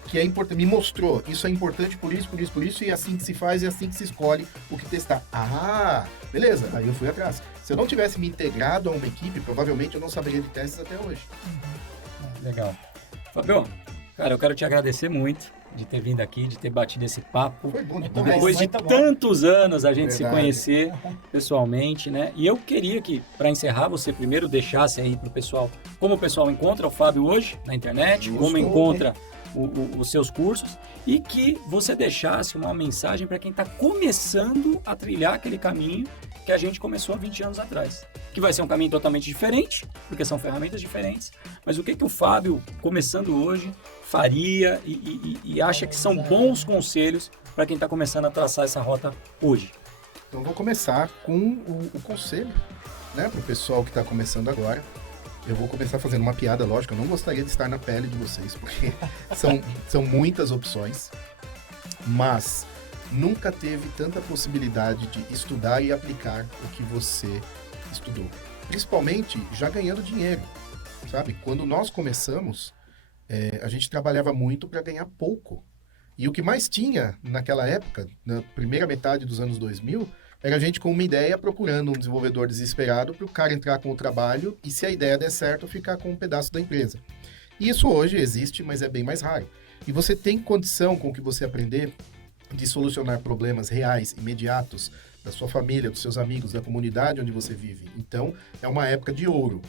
que é importante, me mostrou, isso é importante por isso, e é assim que se faz, e é assim que se escolhe o que testar. Ah, beleza, aí eu fui atrás. Se eu não tivesse me integrado a uma equipe, provavelmente eu não saberia de testes até hoje. Legal. Fabio, cara, eu quero te agradecer muito de ter vindo aqui, de ter batido esse papo. Foi bom Muito demais. Depois de muito bom. tantos anos a gente se Verdade. conhecer pessoalmente, né? E eu queria que, para encerrar, você primeiro deixasse aí pro pessoal como o pessoal encontra o Fábio hoje na internet, Justo. como encontra os seus cursos, e que você deixasse uma mensagem para quem está começando a trilhar aquele caminho que a gente começou há 20 anos atrás. Que vai ser um caminho totalmente diferente, porque são ferramentas diferentes, mas o que o Fábio, começando hoje, faria e acha que são bons conselhos para quem está começando a traçar essa rota hoje? Então eu vou começar com o conselho né, para o pessoal que está começando agora, eu vou começar fazendo uma piada, lógico, eu não gostaria de estar na pele de vocês, porque são muitas opções, mas nunca teve tanta possibilidade de estudar e aplicar o que você estudou. Principalmente já ganhando dinheiro, sabe? Quando nós começamos, a gente trabalhava muito para ganhar pouco. E o que mais tinha naquela época, na primeira metade dos anos 2000, era a gente com uma ideia procurando um desenvolvedor desesperado para o cara entrar com o trabalho e, se a ideia der certo, ficar com um pedaço da empresa. E isso hoje existe, mas é bem mais raro. E você tem condição, com o que você aprender, de solucionar problemas reais, imediatos, da sua família, dos seus amigos, da comunidade onde você vive. Então, é uma época de ouro.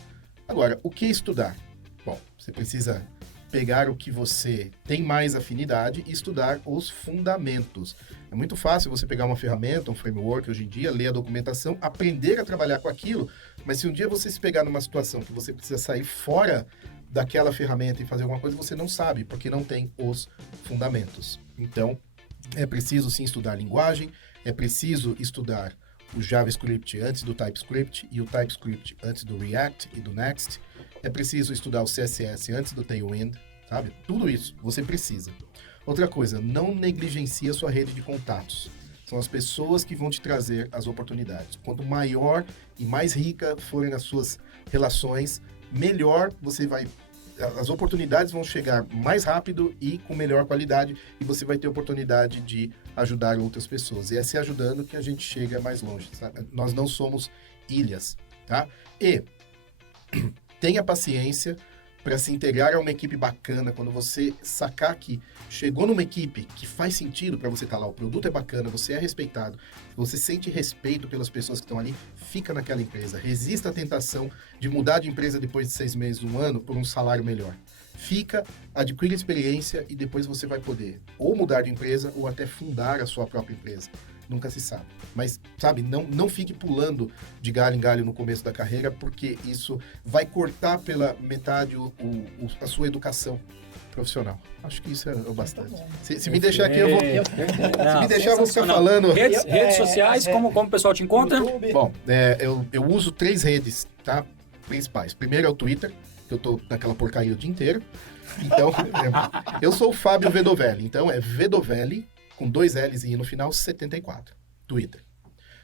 Agora, o que estudar? Bom, você precisa pegar o que você tem mais afinidade e estudar os fundamentos. É muito fácil você pegar uma ferramenta, um framework hoje em dia, ler a documentação, aprender a trabalhar com aquilo, mas se um dia você se pegar numa situação que você precisa sair fora daquela ferramenta e fazer alguma coisa, você não sabe, porque não tem os fundamentos. Então, é preciso sim estudar linguagem, é preciso estudar o JavaScript antes do TypeScript e o TypeScript antes do React e do Next. É preciso estudar o CSS antes do Tailwind, sabe? Tudo isso você precisa. Outra coisa, não negligencie a sua rede de contatos. São as pessoas que vão te trazer as oportunidades. Quanto maior e mais rica forem as suas relações, melhor você vai... As oportunidades vão chegar mais rápido e com melhor qualidade e você vai ter oportunidade de ajudar outras pessoas. E é se ajudando que a gente chega mais longe, sabe? Nós não somos ilhas, tá? E tenha paciência para se integrar a uma equipe bacana. Quando você sacar que chegou numa equipe que faz sentido para você estar lá, o produto é bacana, você é respeitado, você sente respeito pelas pessoas que estão ali, fica naquela empresa. Resista à tentação de mudar de empresa depois de 6 meses, 1 ano, por um salário melhor. Fica, adquire experiência e depois você vai poder ou mudar de empresa ou até fundar a sua própria empresa. Nunca se sabe. Mas, sabe, não fique pulando de galho em galho no começo da carreira, porque isso vai cortar pela metade a sua educação profissional. Acho que isso é o bastante. Se me deixar aqui, eu vou... Se me deixar, eu vou ficar falando... Redes sociais, como o pessoal te encontra? YouTube. Bom, eu uso 3 redes, tá? Principais. Primeiro é o Twitter, que eu tô naquela porcaria o dia inteiro. Então, eu sou o Fábio Vedovelli. Então, é Vedovelli, com 2 L's e no final, 74. Twitter.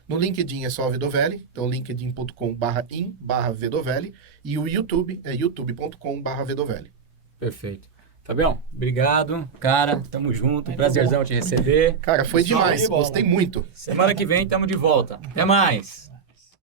No LinkedIn é só Vedovelli, então linkedin.com/in/Vedovelli, e o YouTube é youtube.com/Vedovelli. Perfeito. Fabião, obrigado. Cara, tamo junto. Prazerzão te receber. Cara, foi Show de demais. bola. Gostei muito. Semana que vem tamo de volta. Até mais.